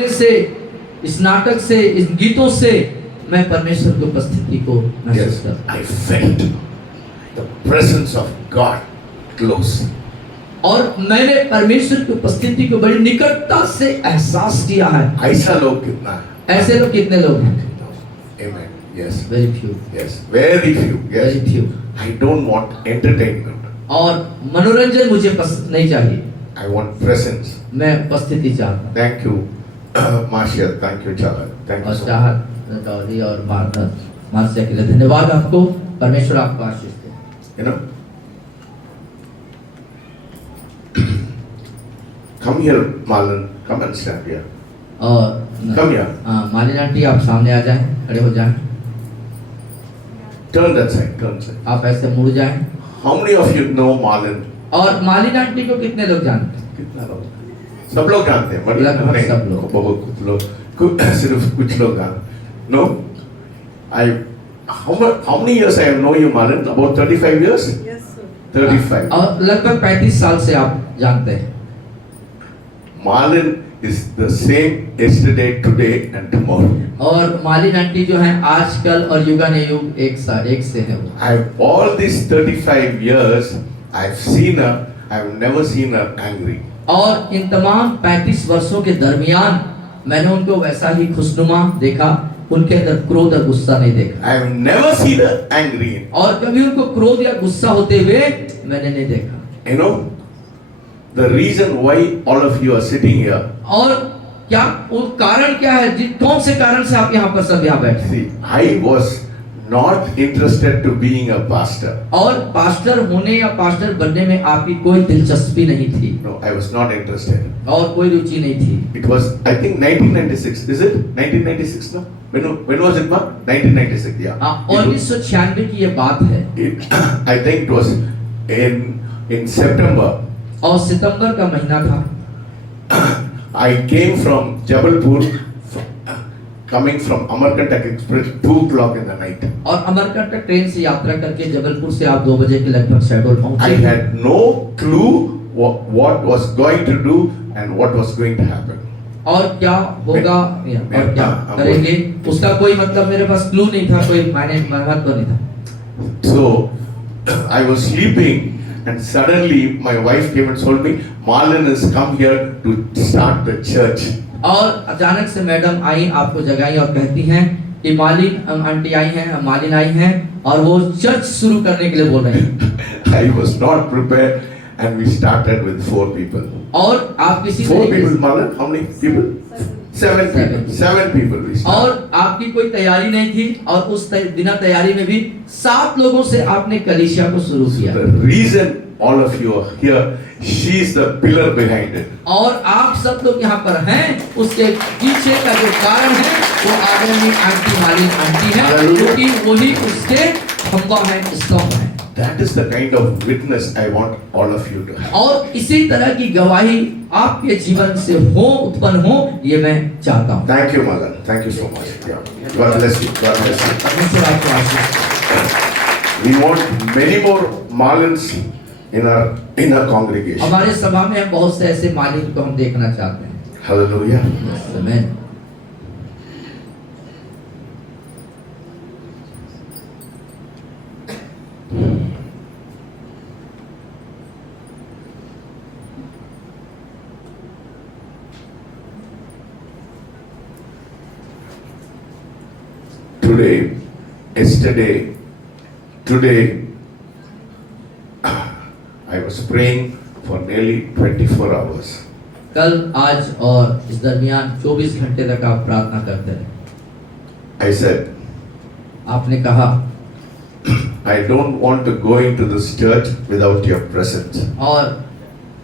में से, इस नाटक से, इस गीतों से मैं परमेश्वर की उपस्थिति को महसूस Yes, करता I felt the presence of God close. और मैंने परमेश्वर की उपस्थिति को बड़ी निकटता से एहसास किया है। ऐसा लोग कितना है? ऐसे लोग कितने लोग हैं? Amen. Yes. Very few, Yes. Very few. Yes. Very few. I don't want entertainment. और मनोरंजन मुझे पसंद नहीं चाहिए, I want presence. मैं उपस्थिति चाहता हूँ। Thank you, Marcia. Thank you, Chala. Thank you और so much. चाहत गौरी और मार्सिया के लिए धन्यवाद आपको। परमेश्वर आपको आशीष दे। You know, come here, Marlon. Come and stand here. और Come here. मालिनी आंटी आप सामने आ जाएं, खड़े हो जाएं। Turn that side. Turn that side. आप ऐसे मुड़ जाएं। How many of you know Marlon? और मालिनी आंटी को कितने लोग जानते हैं? कितना लोग? सब लोग जानते हैं, बड़ी लगभग नहीं, सब लोग। बहुत कुछ लोग, सिर्फ कुछ लोग जानते। No, how many years I have known you, Marlon? About 35 years? Yes, sir. 35. और लगभग 35 साल से आप जानते हैं। Marlon is the same yesterday, today and tomorrow. और मालिनी आंटी जो है आजकल और युगानुयुग एक से है वो। I've all these 35 years, I've seen her. I've never seen her angry. और इन तमाम 35 वर्षों के दरमियान मैंने उनको वैसा ही खुशनुमा देखा, उनके अंदर क्रोध और गुस्सा नहीं देखा। I've never seen her angry. और कभी उनको क्रोध या गुस्सा होते हुए मैंने नहीं देखा। You know, the reason why all of you are sitting here. और क्या वो कारण क्या है, कौन से कारण से आप यहाँ पर सब यहाँ बैठे? See, I was not interested to being a pastor. और पास्टर होने या पास्टर बनने में आपकी कोई दिलचस्पी नहीं थी। No, I was not interested. और कोई रुचि नहीं थी। It was, I think, 1996. Is it 1996? No. When was it, Mark? 1996. Yeah. हाँ, 1996 की ये बात है। I think it was in September. और सितंबर का महीना था। I came from Jabalpur, coming from Amarkantak Express, 2 o'clock in the night. और अमरकंटक ट्रेन से यात्रा करके जबलपुर से आप 2 बजे के लगभग शहडोल I पहुंचे। had no clue what was going to do and what was going to happen. और क्या होगा और क्या करेंगे उसका कोई मतलब मेरे पास क्लू नहीं था, कोई महत्व नहीं था। So I was sleeping and suddenly my wife came and told me, Marlon has come here to start the church. और अचानक से मैडम आई, आपको जगाई और कहती हैं कि मालिन आंटी आई हैं, मालिन आई हैं और वो चर्च शुरू करने के लिए बोल रही हैं। I was not prepared and we started with 4 people. और आप किसी 4 तरीके people, से Marlon? How many people? 7 people. 7 people we started. और आपकी कोई तैयारी नहीं थी और उस बिना तैयारी में भी 7 लोगों से आपने कलीसिया को शुरू किया। The reason all of you are here, she is the pillar behind it. और आप सब लोग यहाँ पर हैं, उसके पीछे का जो कारण है वो आदरणीय आंटी मालिन आंटी है, क्योंकि वही उसके खंभा है, स्तंभ है। That is the kind of witness I want all of you to have. और इसी तरह की गवाही आपके जीवन से हो, उत्पन्न हो, ये मैं चाहता हूँ। Thank you, Malan. Thank you so much. Yeah. God bless you. God bless you. परमेश्वर आपको आशीष दे। We want many more Malans in our congregation. हमारे सभा में हम बहुत से ऐसे मालिक को हम देखना चाहते हैं। Hallelujah. आमीन। Today, I was praying for nearly 24 hours. कल, आज और इस दरमियान 24 घंटे तक आप प्रार्थना करते रहे। I said, आपने कहा, I don't want to go into this church without your presence. और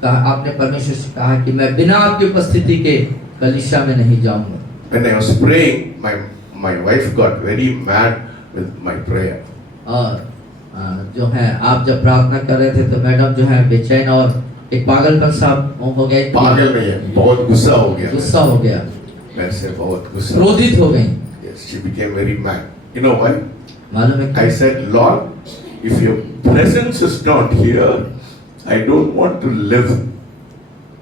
आपने परमेश्वर से कहा कि मैं बिना आपकी उपस्थिति के कलीसिया में नहीं जाऊंगा। When I was praying, my wife got very mad with my prayer. और जो है आप जब प्रार्थना कर रहे थे तो मैडम जो है बेचैन और एक पागलपन सा हो गया। पागल नहीं है, बहुत गुस्सा हो गया। गुस्सा हो गया, मैं से बहुत गुस्सा, क्रोधित हो गई। Yes, she became very mad. You know why? मालूम है I said, Lord, if your presence is not here, I don't want to live.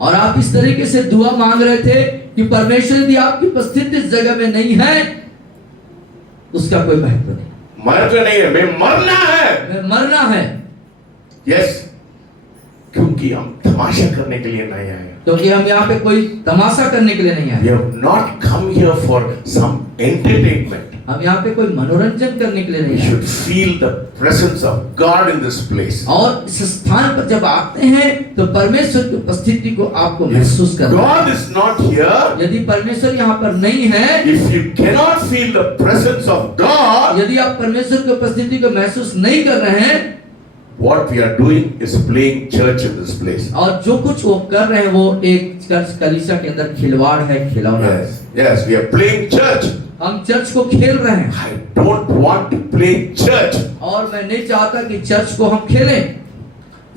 और आप इस तरीके से दुआ मांग रहे थे कि परमेश्वर यदि आपकी उपस्थिति इस जगह में नहीं है, उसका कोई महत्व नहीं। महत्व नहीं है, मैं मरना है। मैं मरना है। यस, क्योंकि हम तमाशा करने के लिए नहीं आए। क्योंकि हम यहाँ पे कोई तमाशा करने के लिए नहीं We आए। have not come here for some entertainment. हम यहाँ पे कोई मनोरंजन करने के लिए We नहीं आए। should feel the presence of God in this place. और इस स्थान पर जब आते हैं तो परमेश्वर की उपस्थिति को आपको महसूस करना है। God is not here. यदि परमेश्वर यहाँ पर नहीं है, If you cannot feel the presence of God, यदि आप परमेश्वर की उपस्थिति को महसूस नहीं कर रहे हैं, what we are doing is playing church in this place. और जो कुछ वो कर रहे हैं वो एक चर्च कलीसिया के अंदर खिलवाड़ है, खिलौना है। Yes, we are playing church. हम चर्च को खेल रहे हैं। I don't want to play church. और मैं नहीं चाहता कि चर्च को हम खेलें।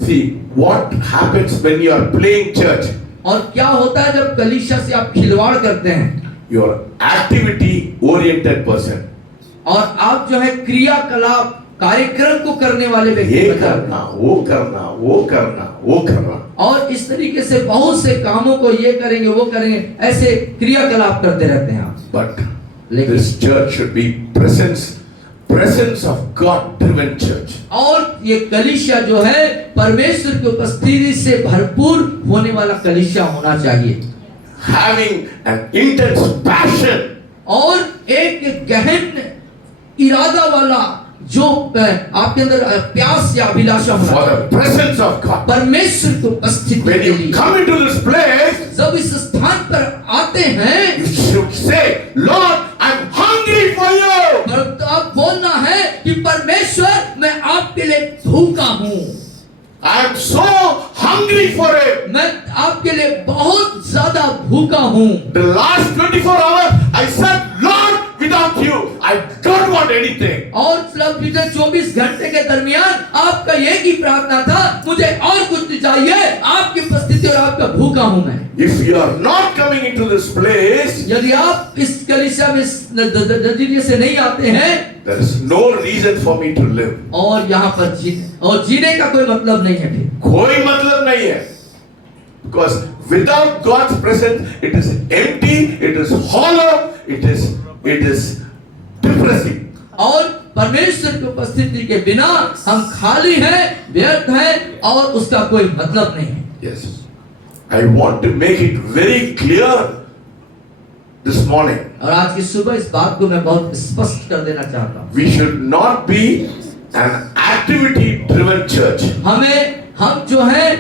See, what happens when you are playing church? और क्या होता है जब कलीसिया से आप खिलवाड़ करते हैं? You are activity oriented person. और आप जो है क्रियाकलाप कार्यक्रम को करने वाले व्यक्ति ये बन जाते करना, हैं। वो करना, वो करना, वो करना। और इस तरीके से बहुत से कामों को ये करेंगे, वो करेंगे, ऐसे क्रियाकलाप करते रहते हैं आप। But लेकिन this church should be presence of God driven church. और ये कलीसिया जो है परमेश्वर की उपस्थिति से भरपूर होने वाला कलीसिया होना चाहिए। Having an intense passion और एक गहन इरादा वाला जो आपके अंदर प्यास या अभिलाषा होना for चाहिए the presence of God. परमेश्वर की उपस्थिति When के you लिए। come into this place, जब इस स्थान पर आते हैं, you should say, Lord, I'm hungry for you. तो आप बोलना है कि परमेश्वर मैं आपके लिए भूखा हूँ। I am so hungry for it. मैं आपके लिए बहुत ज्यादा भूखा हूँ। The last 24 hours, I said, Lord, without you, I don't want anything. और पिछले 24 घंटे के दरमियान आपका एक ही प्रार्थना था, मुझे और कुछ नहीं चाहिए, आपकी उपस्थिति और आपका भूखा हूँ मैं। If you are not coming into this place, यदि आप इस कलीसिया में नजरिए से नहीं आते हैं, there is no reason for me to live. और यहाँ पर जीने का कोई मतलब नहीं है फिर। कोई मतलब नहीं है. Because without God's presence, it is empty, it is hollow, it is depressing. और परमेश्वर की उपस्थिति के बिना हम खाली हैं, व्यर्थ हैं और उसका कोई मतलब नहीं है। Yes. I want to make it very clear this morning. और आज की सुबह इस बात को मैं बहुत स्पष्ट कर देना चाहता हूँ। We should not be an activity driven church. हम जो है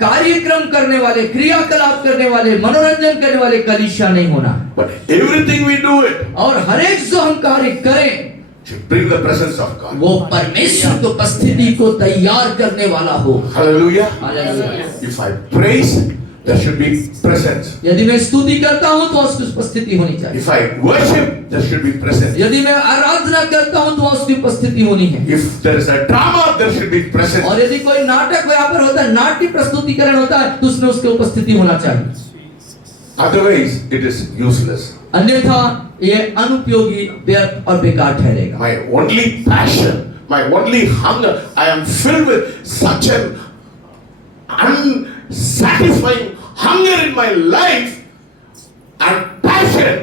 कार्यक्रम करने वाले, क्रियाकलाप करने वाले, मनोरंजन करने वाले कलीसिया नहीं होना। But everything we do it और हर एक जो हम कार्य करें should bring the presence of God. वो परमेश्वर की उपस्थिति को तैयार करने वाला हो। Hallelujah. Hallelujah. If I praise, there should be presence. यदि मैं स्तुति करता हूँ तो उसकी उपस्थिति होनी चाहिए। If I worship, there should be presence. यदि मैं आराधना करता हूँ तो उसकी उपस्थिति होनी है। If there is a drama, there should be presence. और यदि कोई नाटक वहाँ पर होता है, नाट्य प्रस्तुतिकरण होता है, तो उसमें उसकी उपस्थिति होना चाहिए। Otherwise, it is useless. अन्यथा ये अनुपयोगी, व्यर्थ और बेकार ठहरेगा। My only passion, my only hunger, I am filled with such an unsatisfying hunger in my life and passion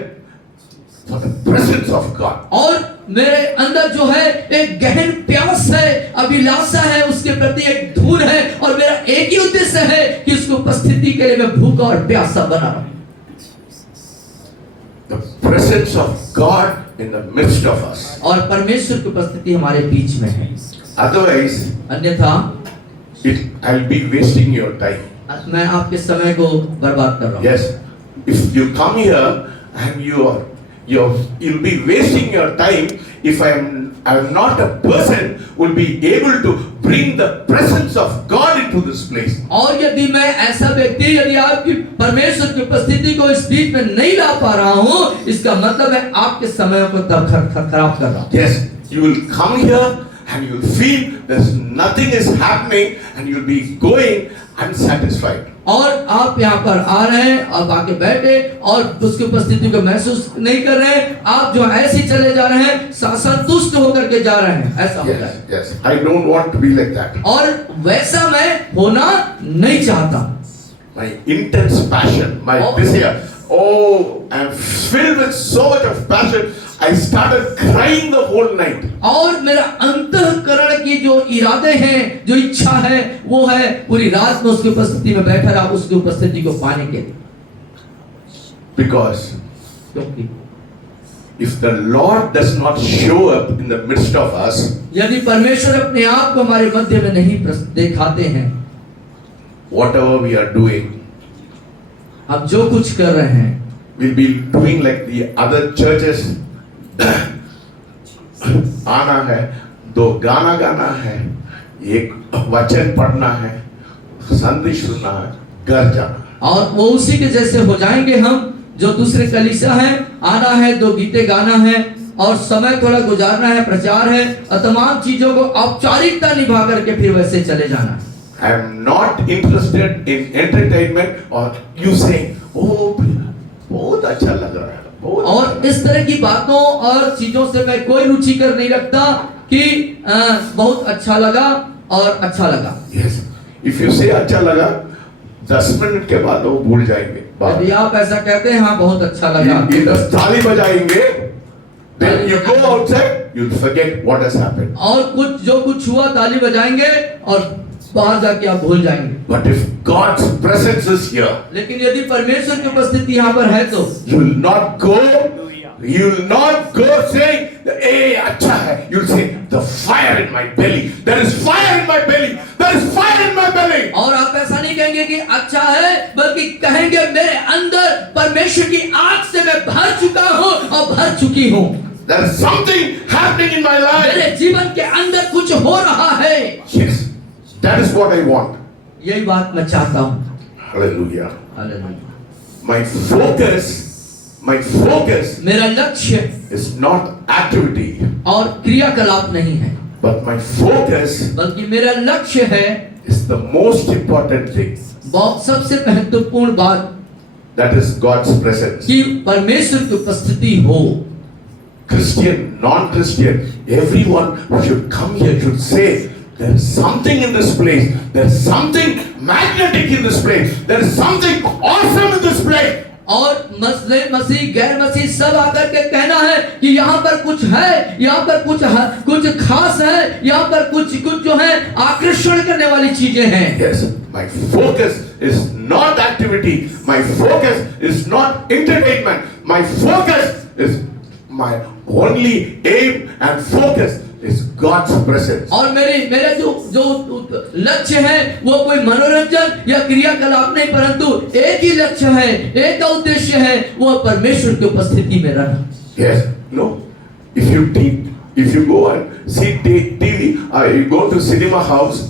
for the presence of God. और मेरे अंदर जो है एक गहन प्यास है, अभिलाषा है, उसके प्रति एक धुन है और मेरा एक ही उद्देश्य है कि उसकी उपस्थिति के लिए मैं भूखा और प्यासा बना रहूं। The presence of God in the midst of us. और परमेश्वर की उपस्थिति हमारे बीच में है। Otherwise, अन्यथा I'll be wasting your time. मैं आपके समय को बर्बाद कर रहा हूँ। Yes, if you come here and you'll be wasting your time if I'm not a person who will be able to bring the presence of God into this place. और यदि मैं ऐसा व्यक्ति, यदि आपकी परमेश्वर की उपस्थिति को इस बीच में नहीं ला पा रहा हूँ, इसका मतलब है आपके समय को खराब कर रहा हूँ। Yes, you will come here and you'll feel there's nothing is happening and you'll be going unsatisfied. और आप यहाँ पर आ रहे हैं, आप आके बैठे और उसकी उपस्थिति को महसूस नहीं कर रहे हैं, आप जो ऐसे ही चले जा रहे हैं, संतुष्ट होकर के जा रहे हैं, ऐसा होता है। Yes, I don't want to be like that. और वैसा मैं होना नहीं चाहता। My intense passion, my Oh. desire, Oh, I'm filled with so much of passion. I started crying the whole night. और मेरा अंतःकरण की जो इरादे हैं, जो इच्छा है, वो है पूरी रात में उसकी उपस्थिति में बैठा रहा, उसकी उपस्थिति को पाने के लिए। Because क्योंकि if the Lord does not show up in the midst of us, यदि परमेश्वर अपने आप को हमारे मध्य में नहीं दिखाते हैं, whatever we are doing, अब जो कुछ कर रहे हैं, we'll be doing like the other churches. आना है, 2 गाना गाना है, एक वचन पढ़ना है, संदेश सुनना है, घर जाना है। और वो उसी के जैसे हो जाएंगे हम, जो दूसरे कलीसिया है, आना है, 2 गीते गाना है और समय थोड़ा गुजारना है, प्रचार है और तमाम चीजों को औपचारिकता निभा करके फिर वैसे चले जाना है। I am not interested in entertainment or you saying, oh, बहुत अच्छा लग रहा है, बहुत और अच्छा इस तरह की बातों और चीजों से मैं कोई रुचि कर नहीं रखता कि बहुत अच्छा लगा और अच्छा लगा। Yes, if you say अच्छा लगा, 10 मिनट के बाद वो भूल जाएंगे। यदि आप ऐसा कहते हैं, हाँ बहुत अच्छा लगा, ये ताली बजाएंगे, then you go outside, you'll forget what has happened. और कुछ जो कुछ हुआ ताली बजाएंगे और बाहर जाके आप भूल जाएंगे। But if God's presence is here, लेकिन यदि परमेश्वर की उपस्थिति यहाँ पर है तो you will not go saying, hey, अच्छा है. You'll say, the fire in my belly. There is fire in my belly. There is fire in my belly. और आप ऐसा नहीं कहेंगे कि अच्छा है, बल्कि कहेंगे मेरे अंदर परमेश्वर की आग से मैं भर चुका हूँ और भर चुकी हूँ। There is something happening in my life. मेरे जीवन के अंदर कुछ हो रहा है। Yes, that is what I want. यही बात मैं चाहता हूँ। Hallelujah. हालेलुया। My focus मेरा लक्ष्य is not activity, और क्रियाकलाप नहीं है, but my focus बल्कि मेरा लक्ष्य है is the most important thing. बहुत सबसे महत्वपूर्ण बात That is God's presence. कि परमेश्वर की उपस्थिति हो। Christian, non-Christian, everyone should come here, should say, there is something in this place. There is something magnetic in this place. There is something awesome in this place. और मसीह गैर मसीह सब आकर के कहना है कि यहाँ पर कुछ है, यहाँ पर कुछ खास है, यहाँ पर कुछ जो है आकर्षण करने वाली चीजें हैं। Yes, my focus is not activity. My focus is not entertainment. My focus is my only aim and focus is God's presence. और मेरे जो लक्ष्य है वो कोई मनोरंजन या क्रियाकलाप नहीं, परंतु एक ही लक्ष्य है, एक का उद्देश्य है, वो परमेश्वर की उपस्थिति में रहना। Yes, no. If you go and see TV, you go to cinema house.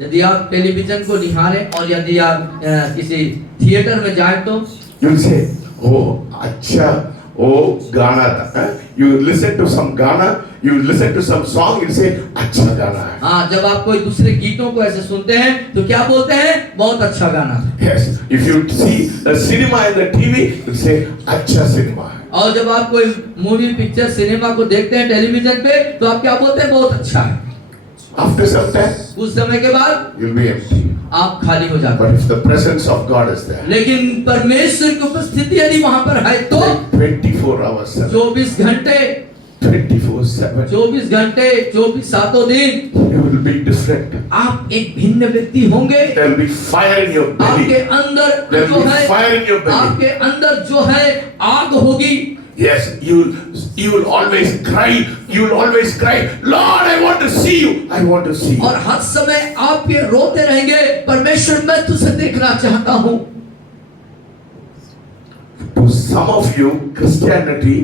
यदि आप टेलीविजन को निहारें और यदि आप किसी थिएटर में जाएं तो you'll say, oh, अच्छा, oh, गाना था. You listen to some गाना, you listen to some song, you say, अच्छा गाना है. हाँ, जब आप कोई दूसरे गीतों को ऐसे सुनते हैं तो क्या बोलते हैं? बहुत अच्छा गाना था। Yes, if you see the cinema and the TV, you say, अच्छा सिनेमा है. और जब आप कोई मूवी पिक्चर सिनेमा को देखते हैं टेलीविजन पे तो आप क्या बोलते हैं? बहुत अच्छा है। After some time, उस समय के बाद you'll be empty. आप खाली हो जाते But हैं। if the presence of God is there, लेकिन परमेश्वर की उपस्थिति यदि वहां पर है तो 24 hours, 24 घंटे 24/7, 24 घंटे 24 सातों दिन you will be different. आप एक भिन्न व्यक्ति होंगे। There will be fire in your आपके belly. अंदर There जो will be है, fire in your belly. आपके अंदर जो है आग होगी। Yes, you will always cry. You will always cry, Lord, I want to see you. I want to see you. और हर समय आप ये रोते रहेंगे, परमेश्वर मैं तुझे देखना चाहता हूँ। To some of you, Christianity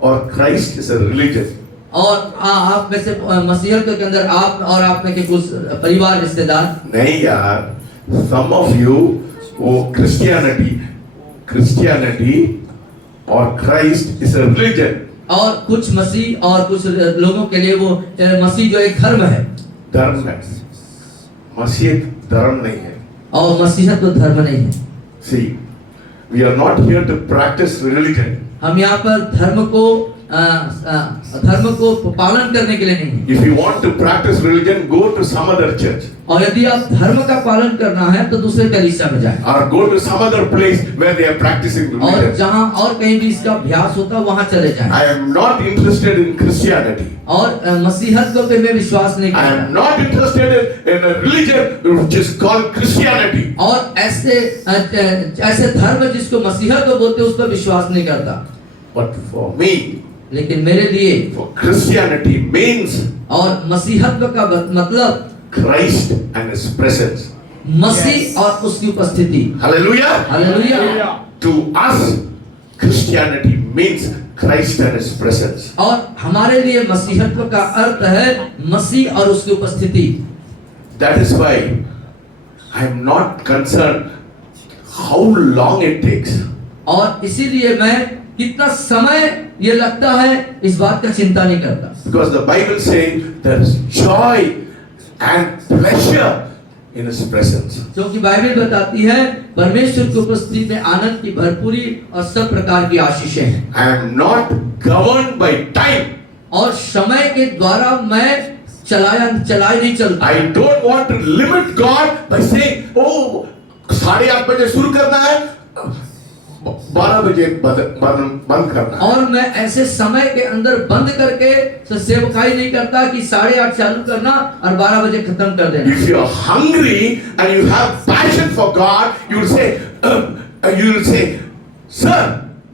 or Christ is a religion. और आप में से मसीहियत के अंदर आप और आप में के कुछ परिवार रिश्तेदार नहीं यार, some of you वो Christianity or Christ is a religion. और कुछ मसीह और कुछ लोगों के लिए वो मसीह जो एक धर्म है। धर्म है, मसीह धर्म नहीं है। और मसीहत तो धर्म नहीं है। See, we are not here to practice religion. हम यहाँ पर धर्म को धर्म को पालन करने के लिए नहीं है। If you want to practice religion, go to some other church और यदि आप धर्म का पालन करना है तो दूसरे कलीसिया में जाएं or go to some other place where they are practicing और religion. जहां और कहीं भी इसका अभ्यास होता है वहां चले जाएं। I am not interested in Christianity. और मसीहत को पे मैं विश्वास नहीं I am करता not interested in a religion which is called Christianity. और ऐसे धर्म जिसको मसीहत को बोलते हैं उस पर विश्वास नहीं करता। But for me, लेकिन मेरे लिए for Christianity means और मसीहत का मतलब Christ and His presence. मसीह और उसकी उपस्थिति। Hallelujah. Hallelujah. To us, Christianity means Christ and His presence. और हमारे लिए मसीहत्व का अर्थ है मसीह और उसकी उपस्थिति। That is why I am not concerned how long it takes. और इसीलिए मैं कितना समय ये लगता है इस बात का चिंता नहीं करता। Because the Bible says there is joy and pleasure in His presence. क्योंकि बाइबल बताती है परमेश्वर की उपस्थिति में आनंद की भरपूरी और सब प्रकार की आशीषें हैं। I am not governed by time. और समय के द्वारा मैं चलाए नहीं चलता। I don't want to limit God by saying, oh, 8:30 बजे शुरू करना है, 12 बजे बंद करना है। और मैं ऐसे समय के अंदर बंद करके सेवकाई नहीं करता कि 8:30 चालू करना और 12 बजे खत्म कर देना। If you are hungry and you have passion for God, you will say, sir,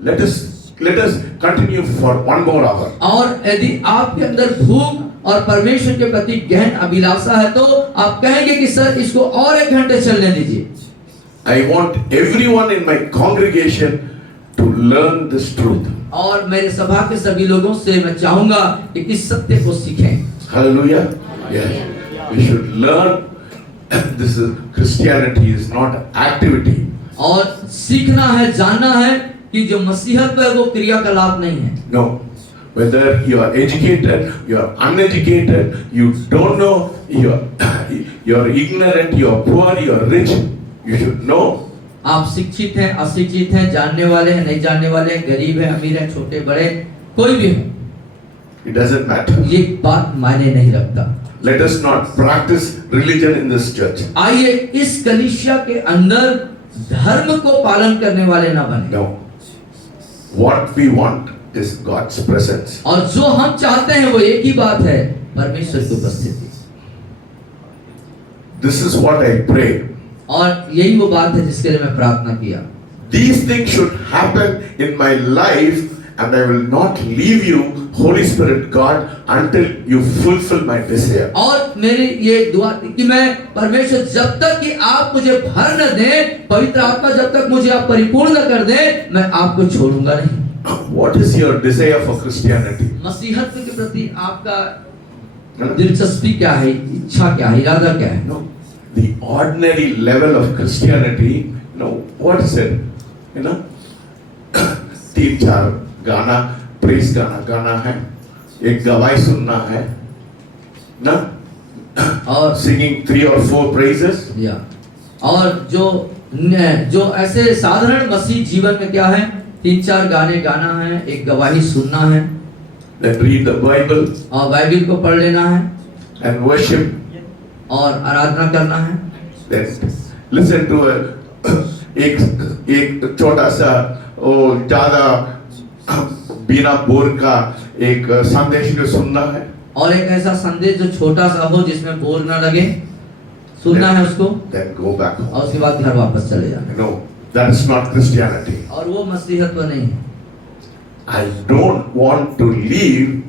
let us continue for 1 more hour. और यदि आपके अंदर भूख और परमेश्वर के प्रति गहन अभिलाषा है तो आप कहेंगे कि सर इसको और 1 घंटे चलने दीजिए। I want everyone in my congregation to learn this truth. और मेरे सभा के सभी लोगों से मैं चाहूंगा कि इस सत्य को सीखें। Hallelujah. Yeah. We should learn. This is Christianity is not activity. और सीखना है, जानना है कि जो मसीहत है वो क्रियाकलाप नहीं है। No. Whether you are educated, you are uneducated, you don't know, you are ignorant, you are poor, you are rich, you should know. आप शिक्षित हैं, अशिक्षित हैं, जानने वाले हैं, नहीं जानने वाले हैं, गरीब हैं, अमीर हैं, छोटे बड़े, कोई भी हो, It doesn't matter. ये बात मायने नहीं रखता। Let us not practice religion in this church. आइए इस कलीसिया के अंदर धर्म को पालन करने वाले ना बने। No. What we want is God's presence. और जो हम चाहते हैं वो एक ही बात है, परमेश्वर की उपस्थिति। This is what I pray. और यही वो बात है जिसके लिए मैं प्रार्थना किया। These things should happen in my life, and I will not leave you, Holy Spirit God, until you fulfill my desire. और मेरी ये दुआ थी कि मैं परमेश्वर जब तक कि आप मुझे भर न दें, पवित्र आत्मा जब तक मुझे आप परिपूर्ण न कर दें, मैं आपको छोड़ूंगा नहीं। What is your desire for Christianity? मसीहत्व के प्रति आपका दिलचस्पी क्या है, इच्छा क्या है, इरादा क्या है? No, the ordinary level of Christianity, what is it? 3-4 गाना, प्रेस गाना है, एक गवाही सुनना है, ना? और Singing 3 or 4 praises. या और जो ऐसे साधारण मसीह जीवन में क्या है, 3-4 गाने गाना है, एक गवाही सुनना है, Then read the Bible और बाइबल को पढ़ लेना है and worship. और आराधना करना है। Then listen to एक छोटा सा ज्यादा बिना बोर का एक संदेश को सुनना है। और एक ऐसा संदेश जो छोटा सा हो जिसमें बोर ना लगे, सुनना है उसको, Then go back home. और उसके बाद घर वापस चले जाना। No, that is not Christianity. और वो मसीहत्व नहीं है। I don't want to leave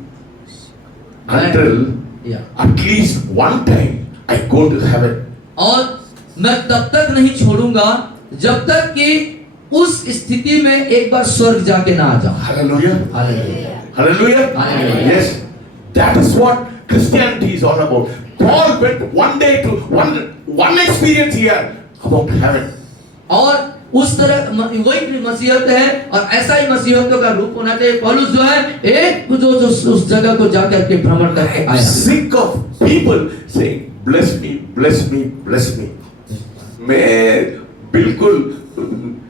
until या at least one time I go to heaven. और मैं तब तक नहीं छोड़ूंगा जब तक कि उस स्थिति में एक बार स्वर्ग जाके ना आ जाऊं। Hallelujah. Hallelujah. Hallelujah. Hallelujah. Yes, that is what Christianity is all about. Paul went one day to one experience here about heaven. और उस तरह वही मसीहत है और ऐसा ही मसीहतों का रूप होना चाहिए। पौलुस जो है एक जो उस जगह को जाकर के भ्रमण करके I'm आया। sick of people saying bless me, bless me, bless me. मैं बिल्कुल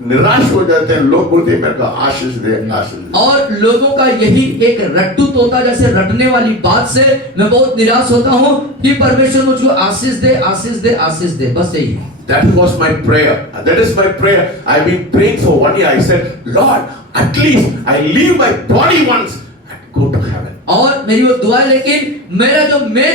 निराश हो जाते हैं, लोग बोलते हैं मेरे को आशीष दे, आशीष दे। और लोगों का यही एक रट्टू तोता जैसे रटने वाली बात से मैं बहुत निराश होता हूँ कि परमेश्वर मुझको आशीष दे, आशीष दे, आशीष दे, बस यही है। That was my prayer. That is my prayer. I've been praying for 1 year. I said, Lord, at least I leave my body once and go to heaven. और मेरी वो दुआ है, लेकिन मेरा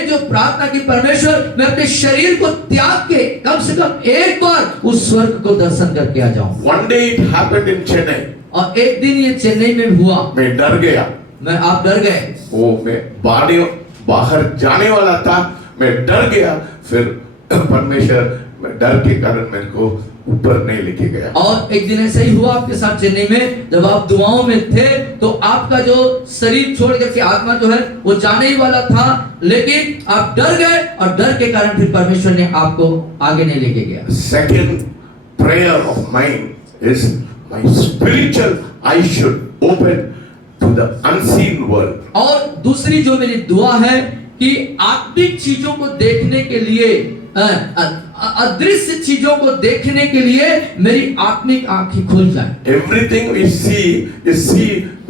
जो प्रार्थना की परमेश्वर मैं अपने शरीर को त्याग के कम से कम एक बार उस स्वर्ग को दर्शन करके आ जाऊं। One day it happened in Chennai. और एक दिन ये चेन्नई में हुआ, मैं डर गया। आप डर गए। मैं बाहर जाने वाला था, मैं डर गया। फिर परमेश्वर डर के कारण मेरे को ऊपर नहीं लेके गया। और एक दिन ऐसा ही हुआ आपके साथ चेन्नई में, जब आप दुआओं में थे तो आपका जो शरीर छोड़ करके आत्मा जो है वो जाने ही वाला था, लेकिन आप डर गए और डर के कारण फिर परमेश्वर ने आपको आगे नहीं लेके गया। Second prayer of mine is my spiritual eyes should open to the unseen world. और दूसरी जो मेरी दुआ है कि आत्मिक चीजों को देखने के लिए, अदृश्य चीजों को देखने के लिए मेरी आत्मिक आंखें खुल जाए। Everything we see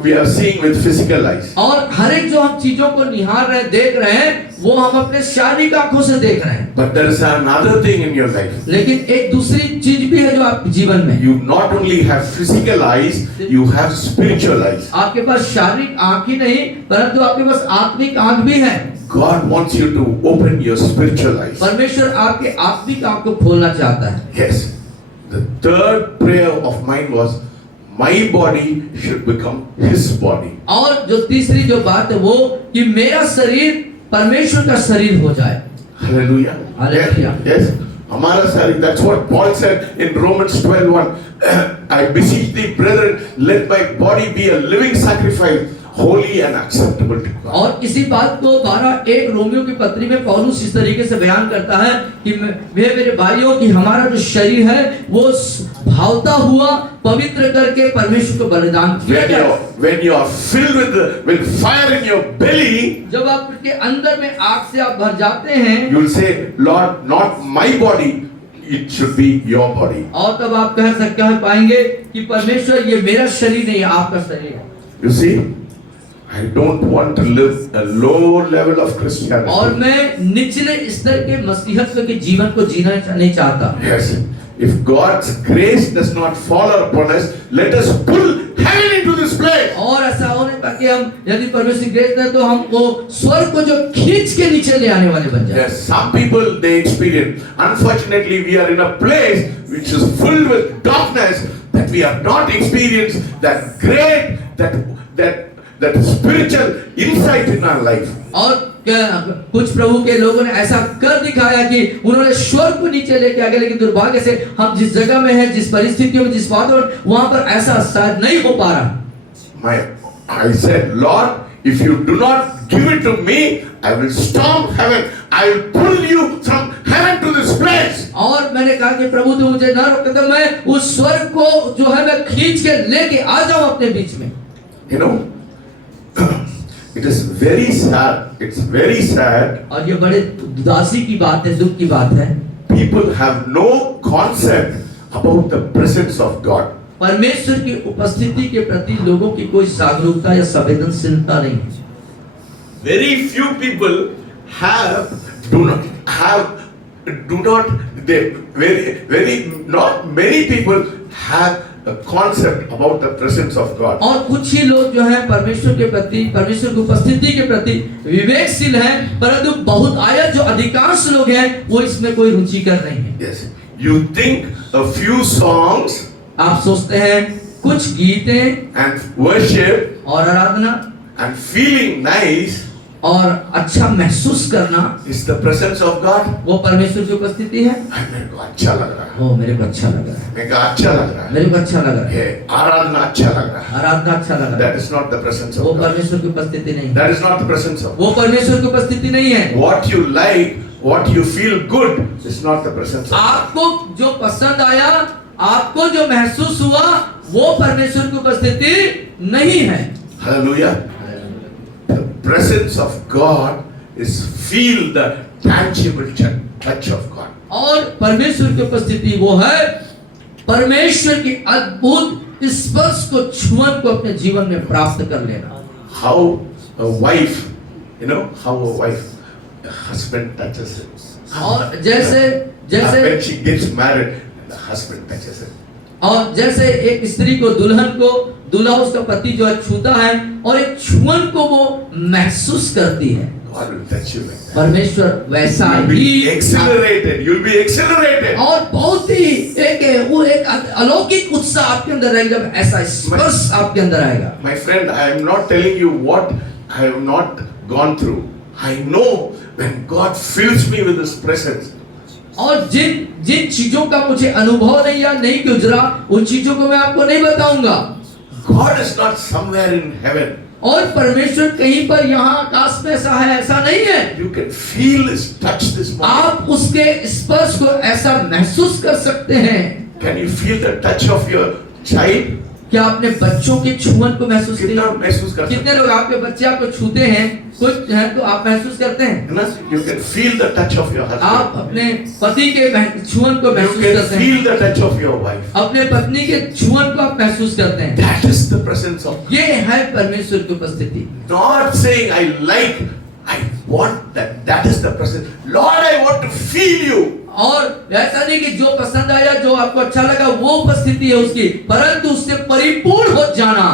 we are seeing with physical eyes. और हर एक जो हम चीजों को निहार रहे, देख रहे हैं, वो हम अपने शारीरिक आंखों से देख रहे हैं। But there is another thing in your life. लेकिन एक दूसरी चीज भी है जो आपके जीवन में। You not only have physical eyes, you have spiritual eyes. आपके पास शारीरिक आंख ही नहीं, परंतु आपके पास आत्मिक आंख भी है। God wants you to open your spiritual eyes. परमेश्वर आपके आत्मिक आंख को खोलना चाहता है। Yes. The third prayer of mine was my body should become His body. और जो तीसरी जो बात है वो कि मेरा शरीर परमेश्वर का शरीर हो जाए। Hallelujah. Hallelujah. Yes. हमारा शरीर. That's what Paul said in Romans 12:1. I beseech thee, brethren, let my body be a living sacrifice, holy and acceptable to God. और इसी बात को 12:1 रोमियो की पत्री में पौलुस इस तरीके से बयान करता है कि मेरे भाइयों कि हमारा जो शरीर है वो भावता हुआ पवित्र करके परमेश्वर को बलिदान किया जाए। When you are filled with fire in your belly, जब आपके अंदर में आग से आप भर जाते हैं, you will say, Lord, not my body, it should be your body. और तब आप कह पाएंगे कि परमेश्वर ये मेरा शरीर नहीं, आपका शरीर है। You see, I don't want to live a low level of Christianity. और मैं निचले स्तर के मसीहत्व के जीवन को जीना नहीं चाहता। Yes. If God's grace does not fall upon us, let us pull heaven into this place. और ऐसा होने ताकि हम यदि परमेश्वर की ग्रेस दे तो हम वो स्वर्ग को जो खींच के नीचे ले आने वाले बन जाए। Yes, some people they experience. Unfortunately, we are in a place which is filled with darkness that we have not experienced that great, that spiritual insight in our life. और कुछ प्रभु के लोगों ने ऐसा कर दिखाया कि उन्होंने स्वर्ग को नीचे लेके आ गए, लेकिन दुर्भाग्य से हम जिस जगह में हैं, जिस परिस्थितियों में, जिस वातावरण, वहां पर ऐसा शायद नहीं हो पा रहा। I said, Lord, if you do not give it to me, I will storm heaven. I will pull you from heaven to this place. और मैंने कहा कि प्रभु तुम मुझे ना रोके तो मैं उस स्वर्ग को जो है मैं खींच के लेके आ जाऊं अपने बीच में। You know, it is very sad. It's very sad. और ये बड़े उदासी की बात है, दुख की बात है। People have no concept about the presence of God. परमेश्वर की उपस्थिति के प्रति लोगों की कोई जागरूकता या संवेदनशीलता नहीं है। Very few people not many people have a concept about the presence of God. और कुछ ही लोग जो हैं परमेश्वर के प्रति, परमेश्वर की उपस्थिति के प्रति विवेकशील हैं, परंतु बहुत आयत जो अधिकांश लोग हैं वो इसमें कोई रुचिकर नहीं है। Yes, you think a few songs आप सोचते हैं कुछ गीतें and worship और आराधना and feeling nice और अच्छा महसूस करना is the presence of God. वो परमेश्वर की उपस्थिति है। मेरे को अच्छा लग रहा है। वो मेरे को अच्छा लग रहा है। मेरे को अच्छा लग रहा है। मेरे को अच्छा लग रहा है। ये आराधना अच्छा लग रहा है। आराधना अच्छा लग रहा है। That is not the presence of वो God. परमेश्वर की उपस्थिति नहीं है। That is not the presence of God. वो परमेश्वर की उपस्थिति नहीं है। What you like, what you feel good is not the presence of God. आपको जो पसंद आया, आपको जो महसूस हुआ, वो परमेश्वर की उपस्थिति नहीं है। Hallelujah. The presence of God is feel the tangible touch of God. और परमेश्वर की उपस्थिति वो है परमेश्वर की अद्भुत स्पर्श को, छुअन को अपने जीवन में प्राप्त कर लेना। How a wife, how a wife, a husband touches it. और जैसे When she gets married, the husband touches it. और जैसे एक स्त्री को, दूल्हा उसका पति जो है छूता है, और एक छुअन को वो महसूस करती है। God will touch you like that. परमेश्वर वैसा You'll he be exhilarated. You'll be exhilarated. और बहुत ही एक अलौकिक उत्साह आपके अंदर रहेगा जब ऐसा स्पर्श आपके अंदर आएगा। My friend, I am not telling you what I have not gone through. I know when God fills me with His presence. और जिन चीजों का मुझे अनुभव नहीं या नहीं गुजरा, उन चीजों को मैं आपको नहीं बताऊंगा। God is not somewhere in heaven. और परमेश्वर कहीं पर यहाँ आकाश में ऐसा है, ऐसा नहीं है। You can feel His touch this morning. आप उसके स्पर्श को ऐसा महसूस कर सकते हैं। Can you feel the touch of your child? क्या आपने बच्चों के छुअन को महसूस कितना किया? महसूस कर सकते कितने लोग आपके बच्चे आपको छूते हैं, कुछ हैं तो आप महसूस करते हैं हैं ना? You can feel the touch of your husband. आप अपने पति के छुअन को You महसूस can करते हैं, feel the touch of your wife. अपने पत्नी के छुअन को आप महसूस करते हैं। That is the presence of God. ये है परमेश्वर की उपस्थिति। Not saying I want that. That is the presence. Lord, I want to feel you. और ऐसा नहीं कि जो पसंद आया, जो आपको अच्छा लगा वो उपस्थिति है उसकी, परंतु उससे परिपूर्ण हो जाना